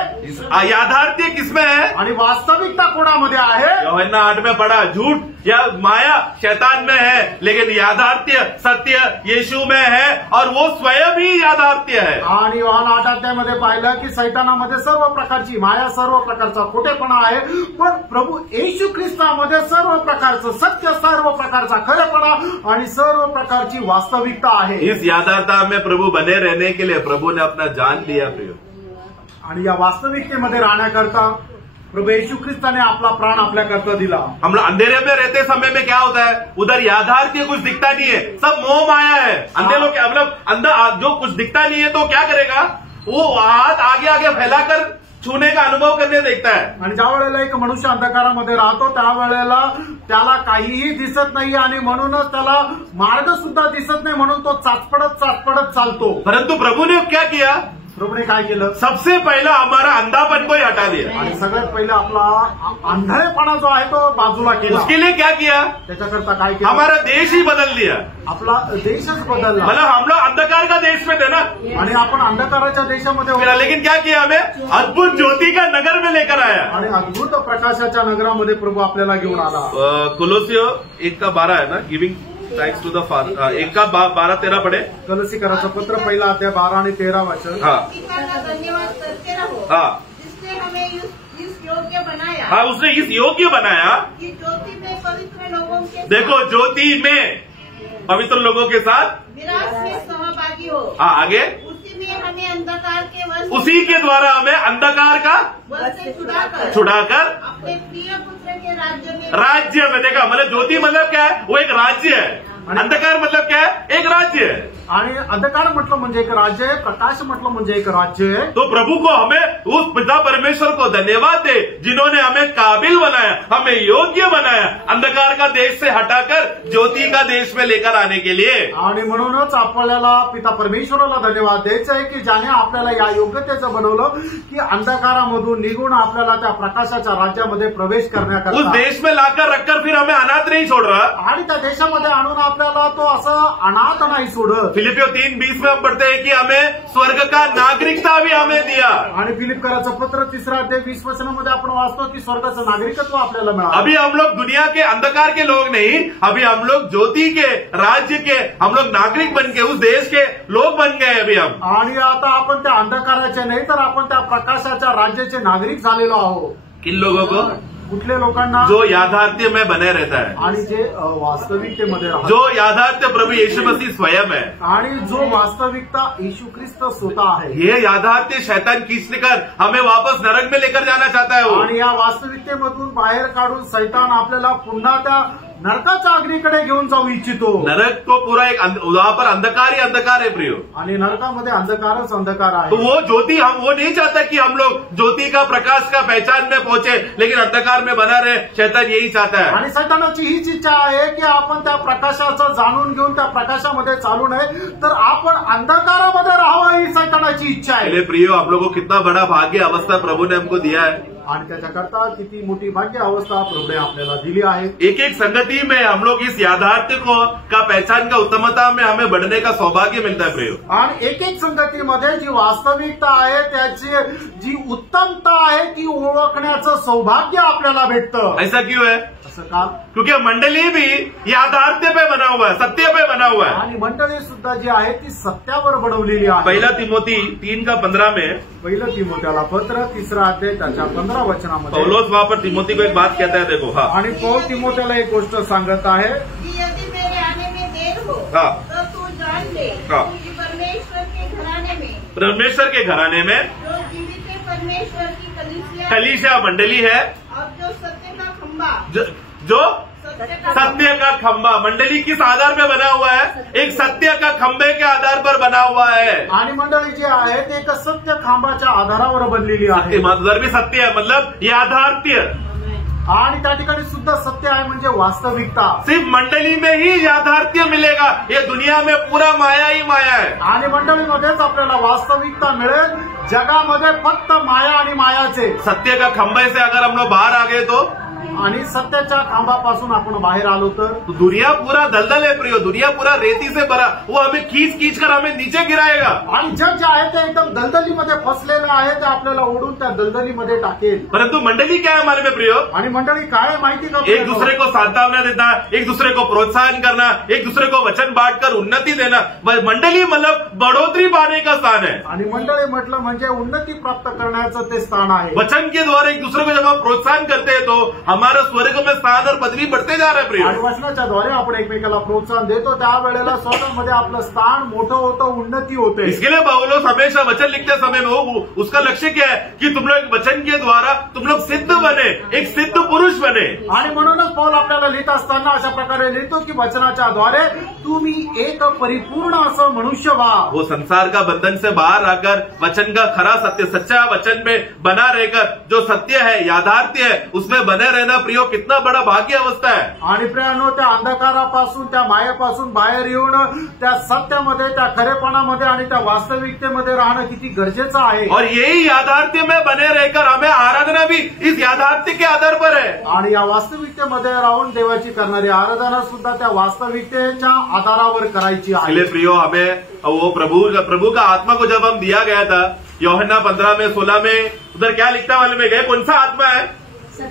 याथार्थ्य किसमें है? आणि वास्तविकता कोणामध्ये आहे? यूहन्ना 8 में पढ़ा, झूठ या माया शैतान में है, लेकिन याथार्थ्य सत्य यीशु में है और वो स्वयं ही याथार्थ्य है. आणि योहान 8 अध्यायामध्ये पाहिलं की सैतानामध्ये सर्व प्रकारची माया, सर्व प्रकारचा खोटेपणा आहे, पण प्रभू येशू ख्रिस्तामध्ये सर्व प्रकारचं सत्य, सर्व प्रकारचा खरेपणा आणि सर्व प्रकारची वास्तविकता आहे. इस याथार्थता में प्रभु बने रहने के लिए प्रभु ने अपना जान दिया प्रियो। आणि या वास्तविकतेमध्ये राहण्याकरता प्रभु येशू ख्रिस्ताने आपला प्राण आपल्याकरता दिला। हम लोग अंधेरे में रहते समय में क्या होता है, उधर याथार्थ्य कुछ दिखता नहीं है, सब मोह माया है। अंधे लोग मतलब अंधा जो कुछ दिखता नहीं है तो क्या करेगा, वो हाथ आगे आगे फैलाकर छूने का अनुभव करने देखता है। आणि ज्या वेळेला एक मनुष्य अंधकारामध्ये राहतो त्यावेळेला त्याला काहीही दिसत नाही आणि म्हणूनच त्याला मार्ग सुद्धा दिसत नाही, म्हणून तो चाचपडत चालतो। परंतु प्रभु ने क्या किया, प्रभूने काय केलं, सबसे पहला हमारा अंधापन को ही हटा दिया। आणि सगळ्यात पहिला आपला अंधळेपणा जो आहे तो बाजूला केला। उसके लिए क्या किया, त्याच्याकरता काय केलं, हमारा देश ही बदल दिया। आपला देशच बदलला। मतलब हम लोग अंधकार का देश में थे ना, आणि आपण अंधकाराच्या देशामध्ये होतो, लेकिन क्या किया, हमें अद्भुत ज्योति का नगर में लेकर आया। आणि अद्भुत प्रकाशाच्या नगरामध्ये प्रभू आपल्याला घेऊन आला। कोलोसियो 1:12 है ना, giving thanks to the father. 1:12-13 पढ़े। कलसीकराचं पत्र पहिला अध्याय 12 आणि 13 वचन। धन्यवाद करते रहो, जिसने हमें इस योग्य बनाया। हाँ, उसने इस योग्य बनाया कि ज्योति में पवित्र लोगों के, देखो ज्योति में पवित्र लोगों के साथ विराट में सहभागी हो। हाँ, आगे उसी में हमें अंधकार के वश, उसी के द्वारा हमें अंधकार का वश से छुड़ाकर अपने प्रिय पुत्र के राज्य में देखा। मतलब ज्योति मतलब क्या है, वो एक राज्य है। अंधकार मतलब क्या है, एक राज्य है। आणि अंधकार म्हटलं म्हणजे एक राज्य आहे, प्रकाश म्हटलं म्हणजे एक राज्य आहे। तो प्रभु को हमें उस पिता परमेश्वर को धन्यवाद दे जिन्होंने हमें काबिल बनाया, हमें योग्य बनाया, अंधकार का देश से हटाकर ज्योति का देश में लेकर आने के लिए। आणि म्हणूनच आपल्याला पिता परमेश्वराला धन्यवाद द्यायचा आहे की ज्याने आपल्याला या योग्यतेचं बनवलं की अंधकारामधून निघून आपल्याला त्या प्रकाशाच्या राज्यामध्ये प्रवेश करण्याकरता, उस देश में लाकर रखकर फिर हमें अनाथ नहीं छोड़ रहा। आणि त्या देशामध्ये आणून आपल्याला तो असं अनाथ नाही सोडत। फिलिपियो 3:20 में हम पढ़ते हैं कि हमें स्वर्ग का नागरिकता भी हमें दिया। आणि फिलिपकराचं पत्र 3 अध्याय 20 वचनामध्ये आपण वाचतो की स्वर्गाचं नागरिकत्व आपल्याला मिळालं। अभी हम लोग दुनिया के अंधकार के लोग नहीं, अभी हम लोग ज्योति के राज्य के हम लोग नागरिक बन के उस देश के लोग बन गए अभी हम। आणि आता आपण त्या अंधकाराचे नाही तर आपण त्या प्रकाशाच्या राज्याचे नागरिक झालेलो आहोत। किन लोगों को, कुठल्या लोकांना, जो याथार्थ्य में बने रहता है, आणि जे वास्तविकतेमध्ये राहतात, जो याथार्थ्य प्रभु यीशु मसीह स्वयं है, आणि जो वास्तविकता यीशु ख्रिस्त स्वतः आहे। ये याथार्थ्य शैतान खींच कर हमें वापस नरक में लेकर जाना चाहता है वो। आणि या वास्तविकतेमधून बाहेर काढून सैतान आपल्याला पुन्हा त्या नरकाच्या अग्नीकडे घेऊन जाऊ इच्छितो। नरक को पूरा एक वहां पर अंधकार ही अंधकार है प्रियो, आणि नरकामध्ये अंधकारच अंधकार आहे। तो वो ज्योति हम वो नहीं चाहता कि हम लोग ज्योति का प्रकाश का पहचान में पहुंचे, लेकिन अंधकार में बना रहे। शैतान यही चाहता है। आणि सैतानाची हीच इच्छा आहे की आपण त्या प्रकाशाचं जाणून घेऊन त्या प्रकाशामध्ये चालू नये तर आपण अंधकारामध्ये राहावं, ही सैतानाची इच्छा आहे। प्रियो, आप लोगों को कितना बड़ा भाग्य अवस्था प्रभु ने हमको दिया है, आणि त्याच्याकरता किती मोठी भाग्य अवस्था प्रभूने आपल्याला दिली आहे। एक एक संगति में हम लोग इस याथार्थ्य को का पहचान का उत्तमता में हमें बढ़ने का सौभाग्य मिलता है प्रियो। आणि एक एक संगतीमध्ये जी वास्तविकता आहे त्याची जी उत्तमता आहे ती ओळखण्याचं सौभाग्य आपल्याला भेटतं। ऐसा क्यों है, असं का, क्योंकि मंडली भी याथार्थ्य पे बना हुआ है, सत्य पे बना हुआ है। आणि मंडळी सुद्धा जी आहे ती सत्यावर बनवलेली आहे। पहिला तिमोथी 3:15 में, पहिलं तिमोथ्याला पत्र 3 अध्याय त्याच्या 15 वचनामध्ये पौलोस वहां पर तिमोथी को एक बात कहता है, देखो। हाँ, आणि पौल तिमोथ्याला एक गोष्ट सांगत आहे कि यदि मेरे आने में देर हो, हाँ, तो तू जान ले हाँ, कि परमेश्वर के घराने में, परमेश्वर के घराने में जो जीवित परमेश्वर की कलीसिया मंडली है, और जो सत्य का खंबा, जो सत्य का खंबा, मंडली किस आधार पे बना हुआ है, एक सत्य का खंबे के आधार पर बना हुआ है। आणि मंडळी जी आहे ते एक सत्य खांबाच्या आधारावर बनलेली आहे। उधर भी सत्य है, मतलब याथार्थ्य, आणि त्या ठिकाणी सुद्धा सत्य आहे म्हणजे वास्तविकता। सिर्फ मंडली में ही याथार्थ्य मिलेगा, ये दुनिया में पूरा माया ही माया है। आणि मंडळीमध्येच आपल्याला वास्तविकता मिळेल, जगामध्ये फक्त माया आणि मायाचे। सत्य का खंबे से अगर हम लोग बाहर आ गए तो, आणि सत्याच्या खांबापासून आपण बाहेर आलो तर दुनिया पूरा दलदल है प्रियो, दुनिया पूरा रेती से भरा, वो हमें खींच कर हमें नीचे गिराएगा। आणि जग जे आहे ते एकदम दलदलीमध्ये फसलेलं आहे, ते आपल्याला ओढून त्या दलदलीमध्ये टाकेल। परंतु मंडली क्या है हमारे में प्रियो, आणि मंडळी काय माहिती का, एक दूसरे को सांत्वना देना, एक दूसरे को प्रोत्साहन करना, एक दूसरे को वचन बांटकर उन्नति देना। मंडली मतलब बढ़ोतरी पाने का स्थान है। आणि मंडळी म्हटलं म्हणजे उन्नती प्राप्त करण्याचं ते स्थान आहे। वचन के द्वारा एक दूसरे को जब हम प्रोत्साहन करते हैं तो हमारे हमारा स्वर्ग में स्थान और पदवी बढ़ते जा रहे प्रिय। आणि वचनाच्या द्वारे आपण एकमेकाला प्रोत्साहन देतो, त्यावेळेला स्वतःमध्ये आपलं स्थान मोठं होतं, उन्नती होते। इसके लिए पौलुस हमेशा वचन लिखते समय में उसका लक्ष्य क्या है कि तुम लोग वचन के द्वारा तुम लोग सिद्ध बने, एक सिद्ध पुरुष बने। आणि म्हणूनच पौल आपल्याला लिहित असताना अशा प्रकारे लिहितो की वचनाच्या द्वारे तुम्ही एक परिपूर्ण असं मनुष्य व्हा। वो संसार का बंधन से बाहर आकर वचन का खरा सत्य, सच्चा वचन में बना रहकर जो सत्य है, याथार्थ्य है, उसमें बने रहना प्रियो कितना बड़ा भाग्य अवस्था है। आणि प्रियानो, त्या अंधकारापासून, त्या मायेपासून बाहेर येऊन त्या सत्यामध्ये, त्या खरेपणामध्ये आणि त्या वास्तविकतेमध्ये राहणं किती गरजेचं आहे। और यही याथार्थ्य में बने रहकर हमें आराधना भी इस याथार्थ्य के आधार पर है। आणि या वास्तविकतेमध्ये राहून देवाची करणारी आराधना सुद्धा त्या वास्तविकतेच्या आधारावर करायची आहे। इसलिए प्रियो हमें वो प्रभु का आत्मा को जब हम दिया गया था, यूहन्ना 15 में 16 में उधर क्या लिखता मालूम है? कौन सा आत्मा है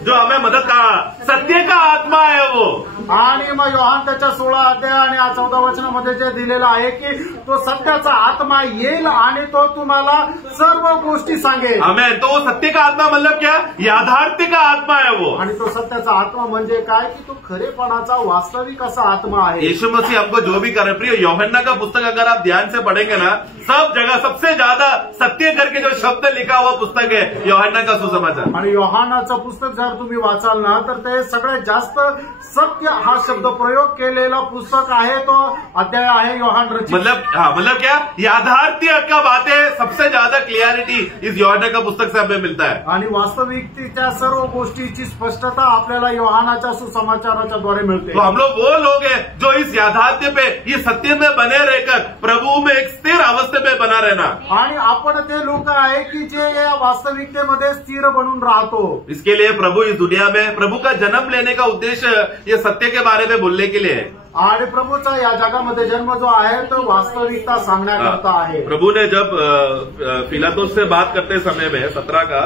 जो हमें मदद का? सत्य का आत्मा है वो। आणि मग योहान त्याच्या 16 अध्याय आणि 14 वचनामध्ये जे दिलेलं आहे की तो सत्याचा आत्मा येईल आणि तो तुम्हाला सर्व गोष्टी सांगेल। हमें तो सत्य का आत्मा मतलब क्या? याथार्थ्य का आत्मा है वो। आणि तो सत्याचा आत्मा म्हणजे काय की तो खरेपणाचा वास्तविक असा आत्मा आहे। यीशु मसीह हमको जो भी करे प्रिय, यूहन्ना का पुस्तक अगर आप ध्यान से पढ़ेंगे ना, सब जगह सबसे ज्यादा सत्य करके जो शब्द लिखा हुआ पुस्तक है यूहन्ना का सुसमाचार। आणि योहानाचं पुस्तक जर तुम्ही वाचाल ना तर ते सगळ्यात जास्त सत्य हा शब्द प्रयोग केलेला पुस्तक आहे, तो अध्याय आहे योहान रचित। मतलब क्या? याथार्थ्य का बातें सबसे ज्यादा क्लियरिटी इस यूहन्ना का पुस्तक से हमें मिलता है। आणि वास्तविकतेच्या सर्व गोष्टीची स्पष्टता आपल्याला योहानाच्या सुसमाचाराच्या द्वारे मिळते। तो हम लोग वो लोग हैं जो इस याथार्थ्य पे, ये सत्य में बने रहकर प्रभु में एक स्थिर अवस्था में बना रहना। आणि आपण ते लोक आहे की जे या वास्तविकतेमध्ये स्थिर बनून राहतो। इसके लिए प्रभु इस दुनिया में, प्रभु का जन्म लेने का उद्देश्य ये सत्य के बारे में बोलने के लिए है। आणि प्रभूचा या जगामध्ये जन्म जो आहे तो वास्तविकता सांगण्याकरता आहे। प्रभु ने जब पिलातुस से बात करते समय में 17 का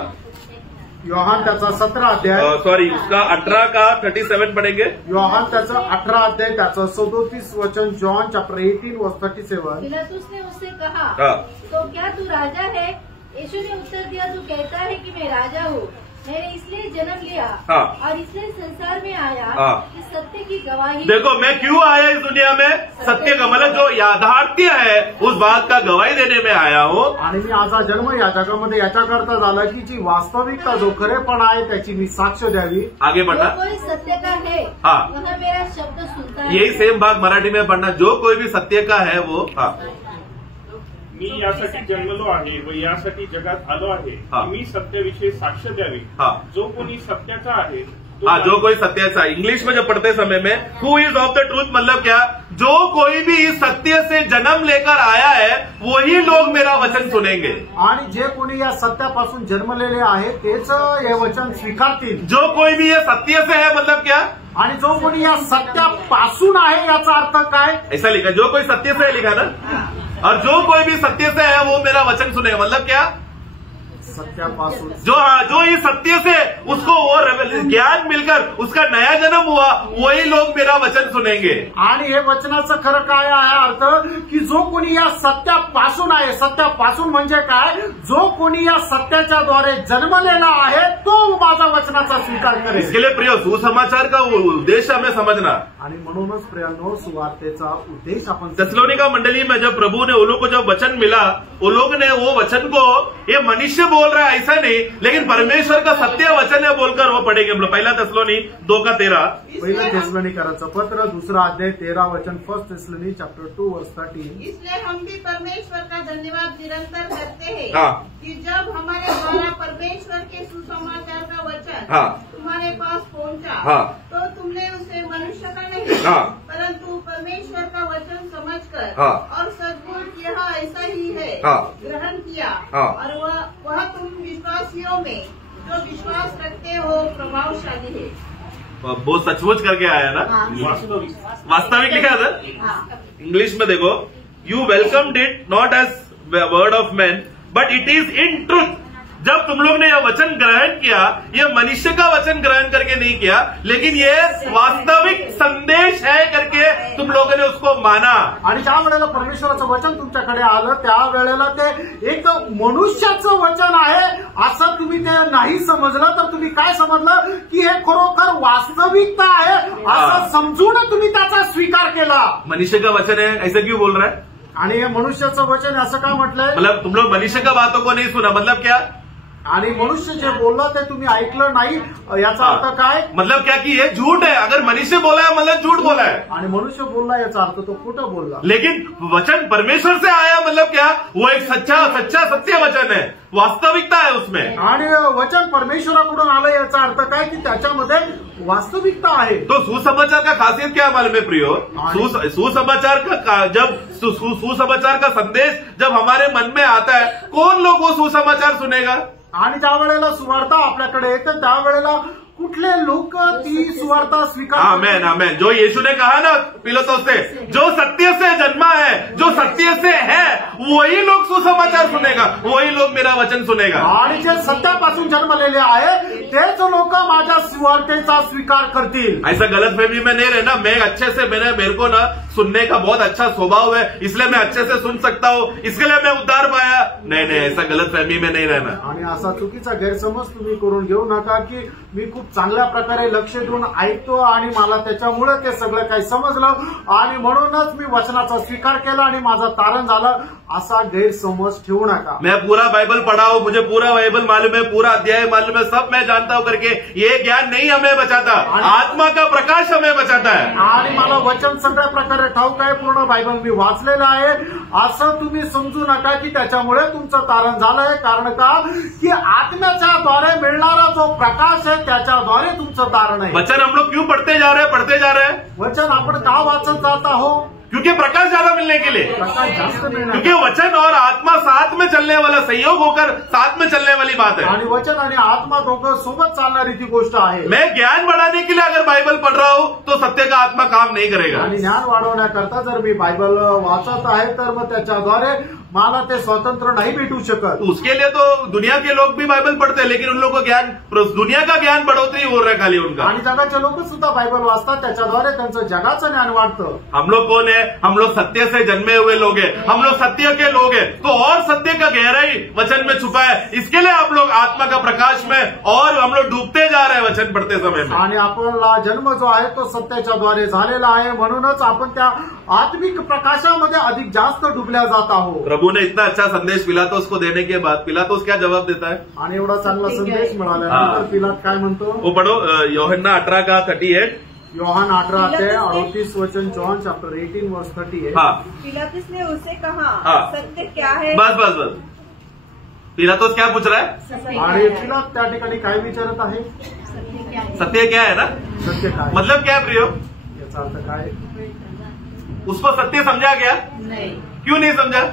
योहान त्याचा 17 अध्याय, सॉरी उसका 18 का 37 पढ़ेंगे। योहान त्याचा 18 अध्याय त्याचं 37 वचन, जॉन चैप्टर 18 वर्स 37। पिलातुस ने उससे कहा, तो क्या तू राजा है? यीशु ने उत्तर दिया, तू कहता है कि मैं राजा हूँ। मैंने इसलिए जन्म लिया और इसलिए संसार में आया कि सत्य की गवाही। देखो मैं क्यों आया इस दुनिया में? सत्य का मतलब जो याथार्थ्य है उस बात का गवाही देने में आया हूँ। आणि मी माझा जन्म या जगामध्ये याच्याकरता झाला की जी वास्तविकता, जो खरेपणा आहे त्याची मी साक्ष द्यावी। आगे बढ़ना। जो कोई सत्य का है वह मेरा शब्द सुनता है। यही सेम भाग मराठी में पढ़ना, जो कोई भी सत्य का है वो। मी यासाठी जन्मलो आहे व यासाठी जगात आलो आहे की मी सत्याविषयी साक्ष द्यावी। जो कोणी सत्याचा आहे जो कोई सत्याचा। इंग्लिश में जब पढ़ते समय में हु इज ऑफ द ट्रूथ मतलब क्या? जो कोई भी इस सत्य से जन्म लेकर आया है वही लोग मेरा वचन सुनेंगे। आणि जे कोणी या सत्यापासून जन्मलेले आहे तेच हे वचन स्वीकारतील। जो कोई भी ये सत्य से है मतलब क्या? आणि जो कोणी या सत्यापासून आहे याचा अर्थ काय? ऐसा लिखा, जो कोई सत्य से है लिखा ना, और जो कोई भी सत्य से है वो मेरा वचन सुनेगा मतलब क्या? सत्यापासून जो ये सत्य से उसको वो ज्ञान मिलकर उसका नया जन्म हुआ, वही लोग मेरा वचन सुनेंगे। आणि हे वचनाचं खरं काय आहे अर्थ की जो कोणी या सत्यापासून आहे, सत्यापासून म्हणजे काय? जो कोणी या सत्याच्या द्वारे जन्मलेला आहे तो माझा वचनाचा स्वीकार करेल। इसके लिए प्रिय सुसमाचार का उद्देश्य हमें समझना। आणि म्हणूनच प्रियांनो सुवार्तेचा उद्देश आपण थिस्सलुनीका मंडली में जब प्रभु ने उन लोगों को जब वचन मिला, उन लोग ने वो वचन को ये मनुष्य बोल रहा है ऐसा नहीं, लेकिन परमेश्वर का सत्य वचन है बोलकर वो पढ़ेंगे हम लोग। पहला थिस्सलुनी 2:13। पहिलं थिस्सलुनीकरांचं पत्र 2 अध्याय 13 वचन, 1 थिस्सलुनी चैप्टर 2 वर्स 13। इसलिए हम भी परमेश्वर का धन्यवाद निरंतर करते हैं कि जब हमारे द्वारा परमेश्वर के सुसमाचार का वचन तुम्हारे पास पहुंचा, तो तुमने उसे मनुष्य का नहीं परंतु परमेश्वर का वचन समझकर और सद्बुद्ध यह ऐसा ही है ग्रहण किया, और वह तुम विश्वासियों में जो विश्वास रखते हो प्रभावशाली है। वो सचमुच करके आया ना, वास्तविक लिखा है ना। इंग्लिश में देखो, you welcomed it not as word of man but it is in truth जब तुम लोग ने यह वचन ग्रहण किया, यह मनुष्य का वचन ग्रहण करके नहीं किया, लेकिन ये वास्तविक संदेश है करके तुम लोगों ने उसको माना। आणि ज्या वेळेला परमेश्वराचं वचन तुमच्याकडे आलं त्यावेळेला ते एक मनुष्याचं वचन आहे असं तुम्ही ते नाही समजलं, तर तुम्ही काय समजलं की हे खरोखर वास्तविकता आहे असं समजून तुम्ही त्याचा स्वीकार केला। मनुष्य का वचन है ऐसा क्यों बोल रहा है? आणि हे मनुष्याचं वचन असं का म्हटलंय? मतलब तुम लोग मनुष्य का बातों को नहीं सुना, मतलब क्या? आणि मनुष्य जे बोलला ते तुम्ही ऐकलं नाही, याचा अर्थ काय? मतलब क्या कि ये झूठ है। अगर मनुष्य बोला है मतलब झूठ बोला है, आणि मनुष्य बोलला याचा अर्थ तो खोटं बोलला। लेकिन वचन परमेश्वर से आया मतलब क्या? वो एक सच्चा सत्य वचन है, वास्तविकता है उसमें। आणि वचन परमेश्वराकडून आलं याचा अर्थ काय की त्याच्यामध्ये वास्तविकता आहे। तो सुसमाचार का खासियत क्या मालूम है प्रियो? सुसमाचार का जब सुसमाचार का संदेश जब हमारे मन में आता है, कौन लोग वो सुसमाचार सुनेगा? आणि ज्या वेळेला सुवार्ता आपल्याकडे येते त्यावेळेला कुठले लोक ती सुवार्ता स्वीकार? आमेन आमेन। जो यीशु ने कहा ना पिलातुस से, जो सत्य से जन्मा है, जो सत्य से है, वही लोग सुसमाचार सुनेगा, वही लोग मेरा वचन सुनेगा। आणि जे सत्यापासून जन्मलेले आहे तेच लोक माझ्या सुवार्तेचा स्वीकार करतील। ऐसा गलतफहमी में नहीं रहना। मैं अच्छे से मेरे को ना सुनने का बहुत अच्छा स्वभाव है, इसलिए मैं अच्छे से सुन सकता हूँ, इसके लिए मैं उद्धार पाया। नहीं, ऐसा गलतफहमी में नहीं रहना। आणि असा चुकीचा गैरसमज तुम्ही करून घेऊ नका की मी खूप चांगल्या प्रकारे लक्ष देऊन ऐकतो आणि मला त्याच्यामुळे ते सगळं काही समजलं आणि म्हणूनच मी वचनाचा स्वीकार केला आणि माझं तारण झालं, असा गैरसमज ठेवू नका। मैं पूरा बाइबल पढ़ा हूं, मुझे पूरा बाइबल मालूम है, पूरा अध्याय मालूम है, सब मैं जानता हूं करके ये ज्ञान नहीं हमें बचाता। आत्मा का प्रकाश हमें बचाता है। आणि मला वचन सगळ्या प्रकारे ठाऊक आहे, पूर्ण बायबल मी वाचलेलं आहे असं तुम्ही समजू नका की त्याच्यामुळे तुमचं तारण झालंय। कारण का की आत्म्याच्या द्वारे मिळणारा जो प्रकाश आहे त्याच्याद्वारे तुमचं तारण आहे। वचन हम लोग क्यों पढ़ते जा रहे हैं? वचन आपण का वाचत जात आहोत? क्योंकि प्रकाश ज्यादा मिलने के लिए, प्रकाश जास्त मिळणार, क्योंकि वचन और आत्मा साथ में चलने वाला, संयोग होकर साथ में चलने वाली बात है। आणि वचन आणि आत्मा दोघं सोबत चालणारी ती गोष्ट आहे। मैं ज्ञान बढ़ाने के लिए अगर बाइबल पढ़ रहा हूं तो सत्य का आत्मा काम नहीं करेगा। आणि ज्ञान वाढवण्याकरता जर मी बायबल वाचत आहे तर मग त्याच्याद्वारे मला ते स्वातंत्र्य नहीं भेटू शकत। उसके लिए तो दुनिया के लोग भी बाइबल पढ़ते हैं, लेकिन उन लोगों को ज्ञान, दुनिया का ज्ञान बढ़ोतरी हो रहा है खाली उनका। आणि जगाचे लोक सुद्धा बायबल वाचतात, त्याच्याद्वारे त्यांचं जगाचं ज्ञान वाढतं। हम लोग कौन है? हम लोग सत्य से जन्मे हुए लोग हैं, हम लोग सत्य के लोग हैं, तो और सत्य का गहराई वचन में छुपा है। इसके लिए आप लोग आत्मा का प्रकाश में और हम लोग डूबते जा रहे हैं वचन पढ़ते समय में। आणि आपला जन्म जो आहे तो सत्याच्या द्वारे झालेला आहे, म्हणूनच आपण त्या आत्मिक प्रकाशामध्ये अधिक जास्त डुबल्या जात आहोत। प्रभु ने इतना अच्छा संदेश पिलातुस को देने के बाद पिलातुस क्या जवाब देता है? आणि एवढा चांगला संदेश मिळाल्यानंतर पिलात काय म्हणतो? वो पढ़ो, यूहन्ना 18:38। योहान 18:38 वचन, जॉन चैप्टर 18 वर्स 38। हाँ, पिलातुस ने उससे कहा, हाँ, सत्य क्या है? बस पिलातुस क्या पूछ रहा है? आणि पिलात त्या ठिकाणी काय विचारत आहे? सत्य क्या है ना? सत्य काय, मतलब क्या प्रियो? याचा अर्थ काय? उसको सत्य समझा क्या? नहीं। क्यों नहीं समझा?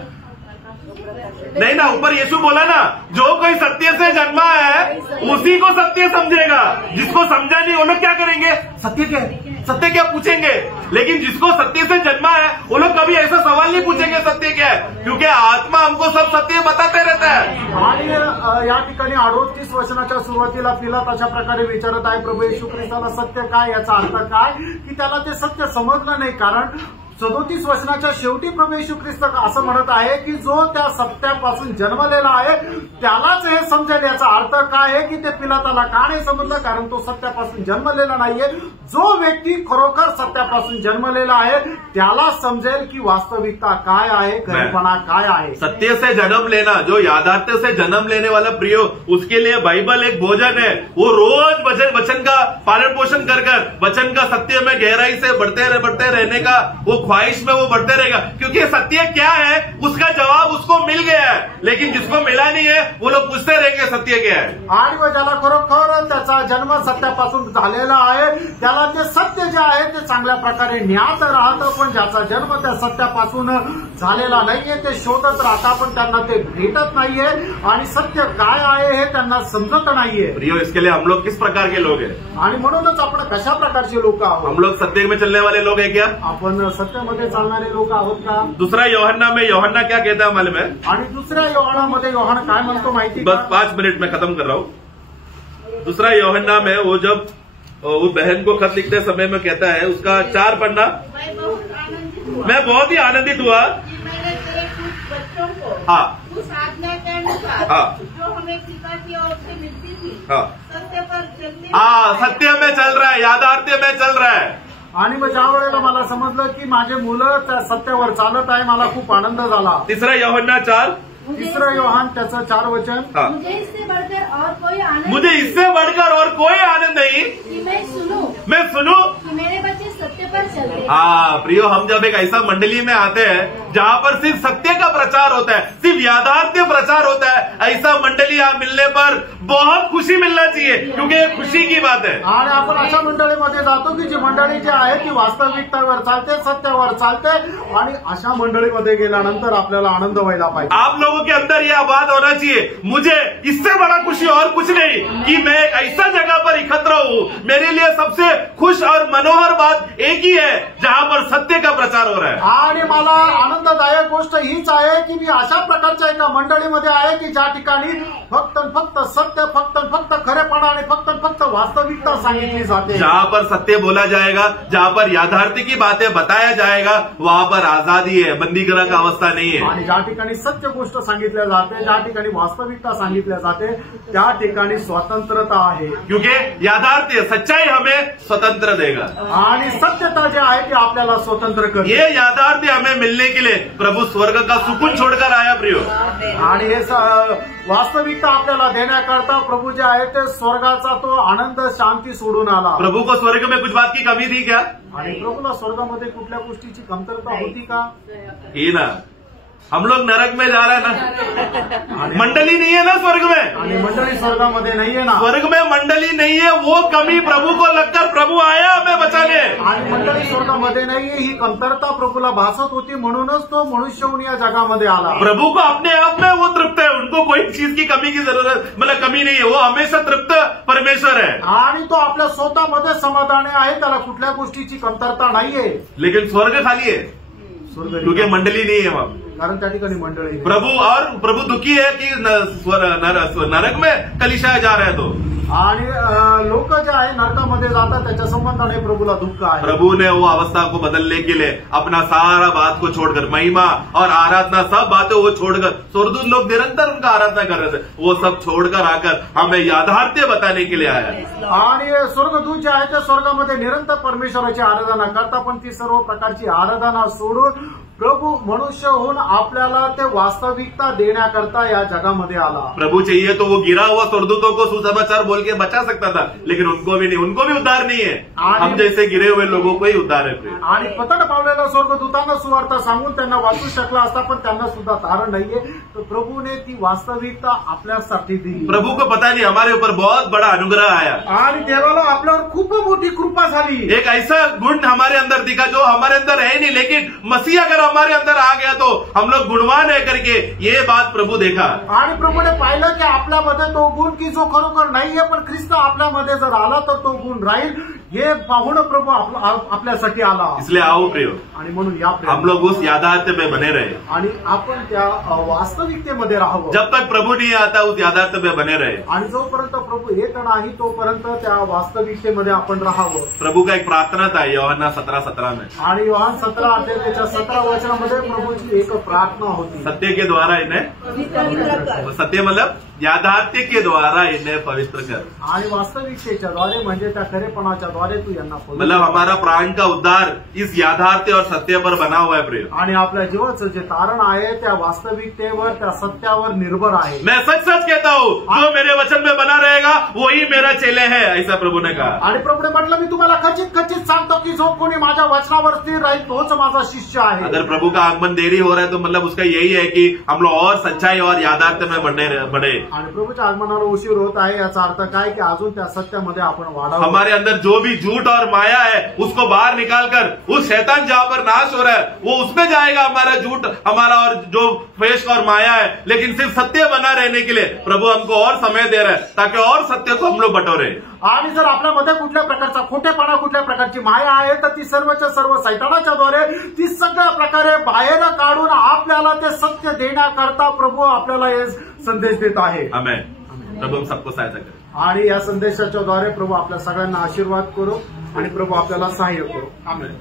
नहीं ना, ऊपर यीशु बोला ना, जो कोई सत्य से जन्मा है उसी को सत्य समझेगा। जिसको समझा नहीं वो लोग क्या करेंगे? सत्य क्या है, सत्य क्या पूछेंगे। लेकिन जिसको सत्य से जन्मा है वो लोग कभी ऐसा सवाल नहीं पूछेंगे सत्य क्या है, क्योंकि आत्मा हमको सब सत्य बताते रहता है। आणि या ठिकाणी 38 वचनाच्या सुरुवातीला पिलात अशा प्रकारे विचारत आहे, प्रभू येशू ख्रिस्ताला सत्य काय, याचा अर्थ काय की त्याला ते सत्य समजलं नाही। कारण 37 वचनाच्या शेवटी प्रभू येशू ख्रिस्त असं म्हणत आहे की जो त्या सत्यापासून जन्मलेला आहे त्यालाच हे समजेल। याचा अर्थ काय आहे की ते पिलाताला का नाही समजलं? कारण तो सत्यापासून जन्मलेला नाहीये। जो व्यक्ती खरोखर सत्यापासून जन्मलेला आहे त्याला समजेल की वास्तविकता काय आहे, खरेपणा काय आहे। सत्य से जन्म लेना, जो याथार्थ से जन्म लेने वाला प्रियो, उसके लिए बाइबल एक भोजन है। वो रोज वचन का पालन पोषण कर वचन का सत्य में गहराई से बढ़ते रहने का वो ख्वाहिश में वो बढ़ते रहेगा, क्योंकि सत्य क्या है उसका जवाब उसको मिल गया है। लेकिन जिसको मिला नहीं है वो लोग पूछते रहेंगे सत्य क्या है। आणि ज्याला खरोखर त्याचा जन्म सत्यापासून झालेला आहे त्याला ते सत्य जे आहे आहे ते चांगल्या प्रकारे ज्ञात राहतं, पण ज्याचा जन्म त्या सत्यापासून झालेला नाहीये ते शोधत राहतात, पण त्यांना ते भेटत नाहीये आणि सत्य काय आहे हे त्यांना समजत नाहीये. प्रियो, इसके लिए हम लोग किस प्रकार के लोग हैं? आणि म्हणूनच आपण कशा प्रकारचे लोक आहोत? हम लोग सत्य में चलने वाले लोग हैं क्या? आपण सत्यामध्ये चालणारे लोक आहोत का? दूसरा यूहन्ना में यूहन्ना क्या कहता है मालूम है? आणि दुसऱ्या योहानामध्ये योहान काय म्हणतो माहिती बस 5 मिनट में खत्म कर रहा हूँ. दूसरा यूहन्ना में वो जब वो बहन को खत लिखते समय में कहता है, उसका 4 पन्ना, मैं बहुत ही आनंदित हुआ कि मैंने तेरे कुछ बच्चों को हाँ उस आज्ञा के अनुसार हाँ जो हमें पिता की ओर से मिलती थी हाँ सत्य पर चलते हाँ सत्य में चल रहा है, याथार्थ्य में चल रहा है. आणि मग ज्या वेळेला मला समजलं की माझे मुलं त्या सत्यावर चालत आहे, मला खूप आनंद झाला. तीसरा यूहन्ना 4, तिसरं योहान त्याचं 4 वचन, हाँ. मुझे इससे बढ़कर और कोई आनंद मुझे इससे बढ़कर और कोई आनंद नहीं कि मैं सुनूं कि मेरे बच्चे सत्य पर चलते. हाँ प्रियो, हम जब एक ऐसा मंडली में आते हैं जहाँ पर सिर्फ सत्य का प्रचार होता है, सिर्फ याथार्थ्य प्रचार होता है, ऐसा मंडली यहाँ मिलने पर बहुत खुशी मिलना चाहिए, क्योंकि ये खुशी की बात है. आणि आपण अशा मंडळीमध्ये जातो की जी मंडळी जी आहे ती वास्तविकतावर चालते, सत्यावर चालते, आणि अशा मंडळीमध्ये गेल्यानंतर आपल्याला आनंद व्हायला पाहिजे. आप लोगों के अंदर यह बात होना चाहिए, मुझे इससे बड़ा खुशी और कुछ नहीं कि मैं एक ऐसा जगह पर एकत्र हूँ. मेरे लिए सबसे खुश और मनोहर बात एक ही है जहाँ पर सत्य का प्रचार हो रहा है. आणि मला आनंददायक गोष्ट हीच आहे की मी अशा प्रकारच्या एका मंडळीमध्ये आहे की ज्या ठिकाणी फक्त सत्य, फक्त खरेपणा आणि फक्त वास्तविकता सांगितली जाते. जहाँ पर सत्य बोला जाएगा, जहाँ पर याथार्थ्य की बातें बताया जाएगा, वहाँ पर आजादी है, बंदीगृह का अवस्था नहीं है. आणि ज्या ठिकाणी सत्य गोष्ट सांगितल्या जाते, ज्या ठिकाणी वास्तविकता सांगितल्या जाते, त्या ठिकाणी स्वतंत्रता आहे. क्योंकि याथार्थ्य, सच्चाई हमें स्वतंत्र देगा. आणि सत्यता जे आहे ती आपल्याला स्वतंत्र करते. ये याथार्थ्य हमें मिलने के लिए प्रभु स्वर्ग का सुकून छोड़कर आया प्रियो. आणि हे वास्तविकता आपल्याला देण्याकरता प्रभु जे आहे ते स्वर्गाचा तो आनंद, शांती सोडून आला. प्रभु को स्वर्ग में कुछ बात की कमी थी क्या? आणि प्रभूला स्वर्गामध्ये कुठल्या गोष्टीची कमतरता होती का? ही ना, हम लोग नरक में जा रहे हैं ना, मंडली नहीं है ना स्वर्ग में, आणि मंडळी स्वर्गामध्ये नाहीये ना. स्वर्ग में मंडली नहीं है, वो कमी प्रभु को लगकर प्रभु आया हमें बचाने. आणि मंडळी स्वर्गामध्ये नाहीये, ही कमतरता प्रभूला भासत होती, म्हणूनच तो मनुष्य होऊन या जगामध्ये आला. प्रभु को अपने आप में वो तृप्त है, उनको कोई चीज की कमी की जरूरत, मतलब कमी नहीं है, वो हमेशा तृप्त परमेश्वर है. आणि तो आपल्या स्वतःमध्ये समाधानी आहे, त्याला कुठल्या गोष्टीची कमतरता नाहीये. लेकिन स्वर्ग खाली है स्वर्ग क्योंकि मंडली नहीं है वहाँ. कारण त्या ठिकाणी मंडळी नाही. प्रभु दुखी है कि नरक में कलिशा जा रहा है. तो आणि लोक जे आहे नरकामध्ये जातात त्याच्या संबंधाने प्रभूला दुःख आहे. प्रभु ने वो अवस्था को बदलने के लिए अपना सारा बात को छोड़कर, महिमा और आराधना सब बातें वो छोड़कर, स्वर्गदूत लोग निरंतर उनका आराधना कर रहे थे, वो सब छोड़कर आकर हमें याथार्थ्य बताने के लिए आया. आणि स्वर्गदूत जे आहे ते स्वर्गामध्ये निरंतर परमेश्वराची आराधना करतात, पण ती सर्व प्रकारची आराधना सोडून प्रभु मनुष्य होऊन आपल्याला ते वास्तविकता देण्याकरता या जगामध्ये आला. प्रभु चाहिए तो वो गिरा हुआ स्वर्गदूतों को सुसमाचार बोल के बचा सकता था, लेकिन उनको भी नहीं, उनको भी उद्धार नहीं है. हम जैसे गिरे हुए लोगों को ही उद्धार है. आणि पतन पावलेल्या स्वर्गदूतांना सुवार्ता सांगून त्यांना वाचू शकला असता, पण त्यांना सुद्धा तारण नाहीये. तर प्रभूने ती वास्तविकता आपल्यासाठी दिली. प्रभु को पता नहीं हमारे ऊपर बहुत बड़ा अनुग्रह आया, आणि देवाला आपल्यावर खूप मोठी कृपा झाली. एक ऐसा गुण हमारे अंदर दिखा जो हमारे अंदर है नहीं, लेकिन मसीह अगर हमारे अंदर आ गया तो हम लोग गुणवान है करके ये बात प्रभु देखा. आणि प्रभूने पाहिलं की आपल्यामध्ये तो गुण की जो खरोखर नाहीये, पण ख्रिस्त आपल्यामध्ये जर आला तर तो गुण राहील, हे पाहून प्रभू आपल्यासाठी आला. इसलिए आओ प्रियो, आणि म्हणून या हम लोग उस याथार्थ्य में बने रहे, आणि आपण त्या वास्तविकतेमध्ये राहावं. जब तक प्रभु नहीं आता उस याथार्थ्य में बने रहे. आणि जोपर्यंत प्रभू येत नाही तोपर्यंत त्या वास्तविकतेमध्ये आपण राहावं. प्रभु का एक प्रार्थना था यूहन्ना 17:17 में, आणि योहान 17 अध्यायाच्या 17 वचनामध्ये प्रभूची एक प्रार्थना होती. सत्य के द्वारा इन्हें, सत्य मतलब याथार्थ्य के द्वारा इन्हें पवित्र कर. आणि वास्तविकतेच्या द्वारे म्हणजे त्या खरेपणाच्या द्वारे तू यांना मतलब हमारा प्राण का उद्धार इस याथार्थ्य और सत्य पर बना हुआ है प्रिय. आणि आपल्या जीवाचं जे तारण आहे त्या वास्तविकतेवर, त्या सत्यावर निर्भर आहे. मैं सच सच कहता हूँ, जो मेरे वचन में बना रहेगा वही मेरा चेले है, ऐसा प्रभु ने कहा. आणि प्रभूने म्हटलं मी तुम्हाला खचित सांगतो की जो कोणी माझ्या वचनावर स्थिर राहील तोच माझा शिष्य आहे. अगर प्रभु का आगमन देरी हो रहा है तो मतलब उसका यही है कि हम लोग और सच्चाई और याथार्थ्य में बढ़े. आणि प्रभूच्या आगमनाला उशीर होत आहे, याचा अर्थ काय की अजून त्या सत्यामध्ये आपण वाढावं. हमारे अंदर जो भी झूठ और माया है उसको बाहर निकालकर उस शैतान जहां पर नाश हो रहा है वो उसमें जाएगा हमारा झूठ, हमारा और जो फेश और माया है. लेकिन सिर्फ सत्य बना रहने के लिए प्रभु हमको और समय दे रहा है ताकि और सत्य को हम लोग बटोरे. आणि जर आपल्यामध्ये कुठल्या प्रकारचा खोटेपणा, कुठल्या प्रकारची माया आहे तर ती सर्वच्या सर्व सैतानाच्या द्वारे ती सगळ्या प्रकारे बाहेर काढून आपल्याला ते सत्य देण्याकरता प्रभू आपल्याला हे संदेश देत आहे. आमेन. प्रभू हम सबको सहायता करे. आणि या संदेशाच्या द्वारे प्रभू आपल्या सगळ्यांना आशीर्वाद करू आणि प्रभू आपल्याला सहाय्य करू. आमेन.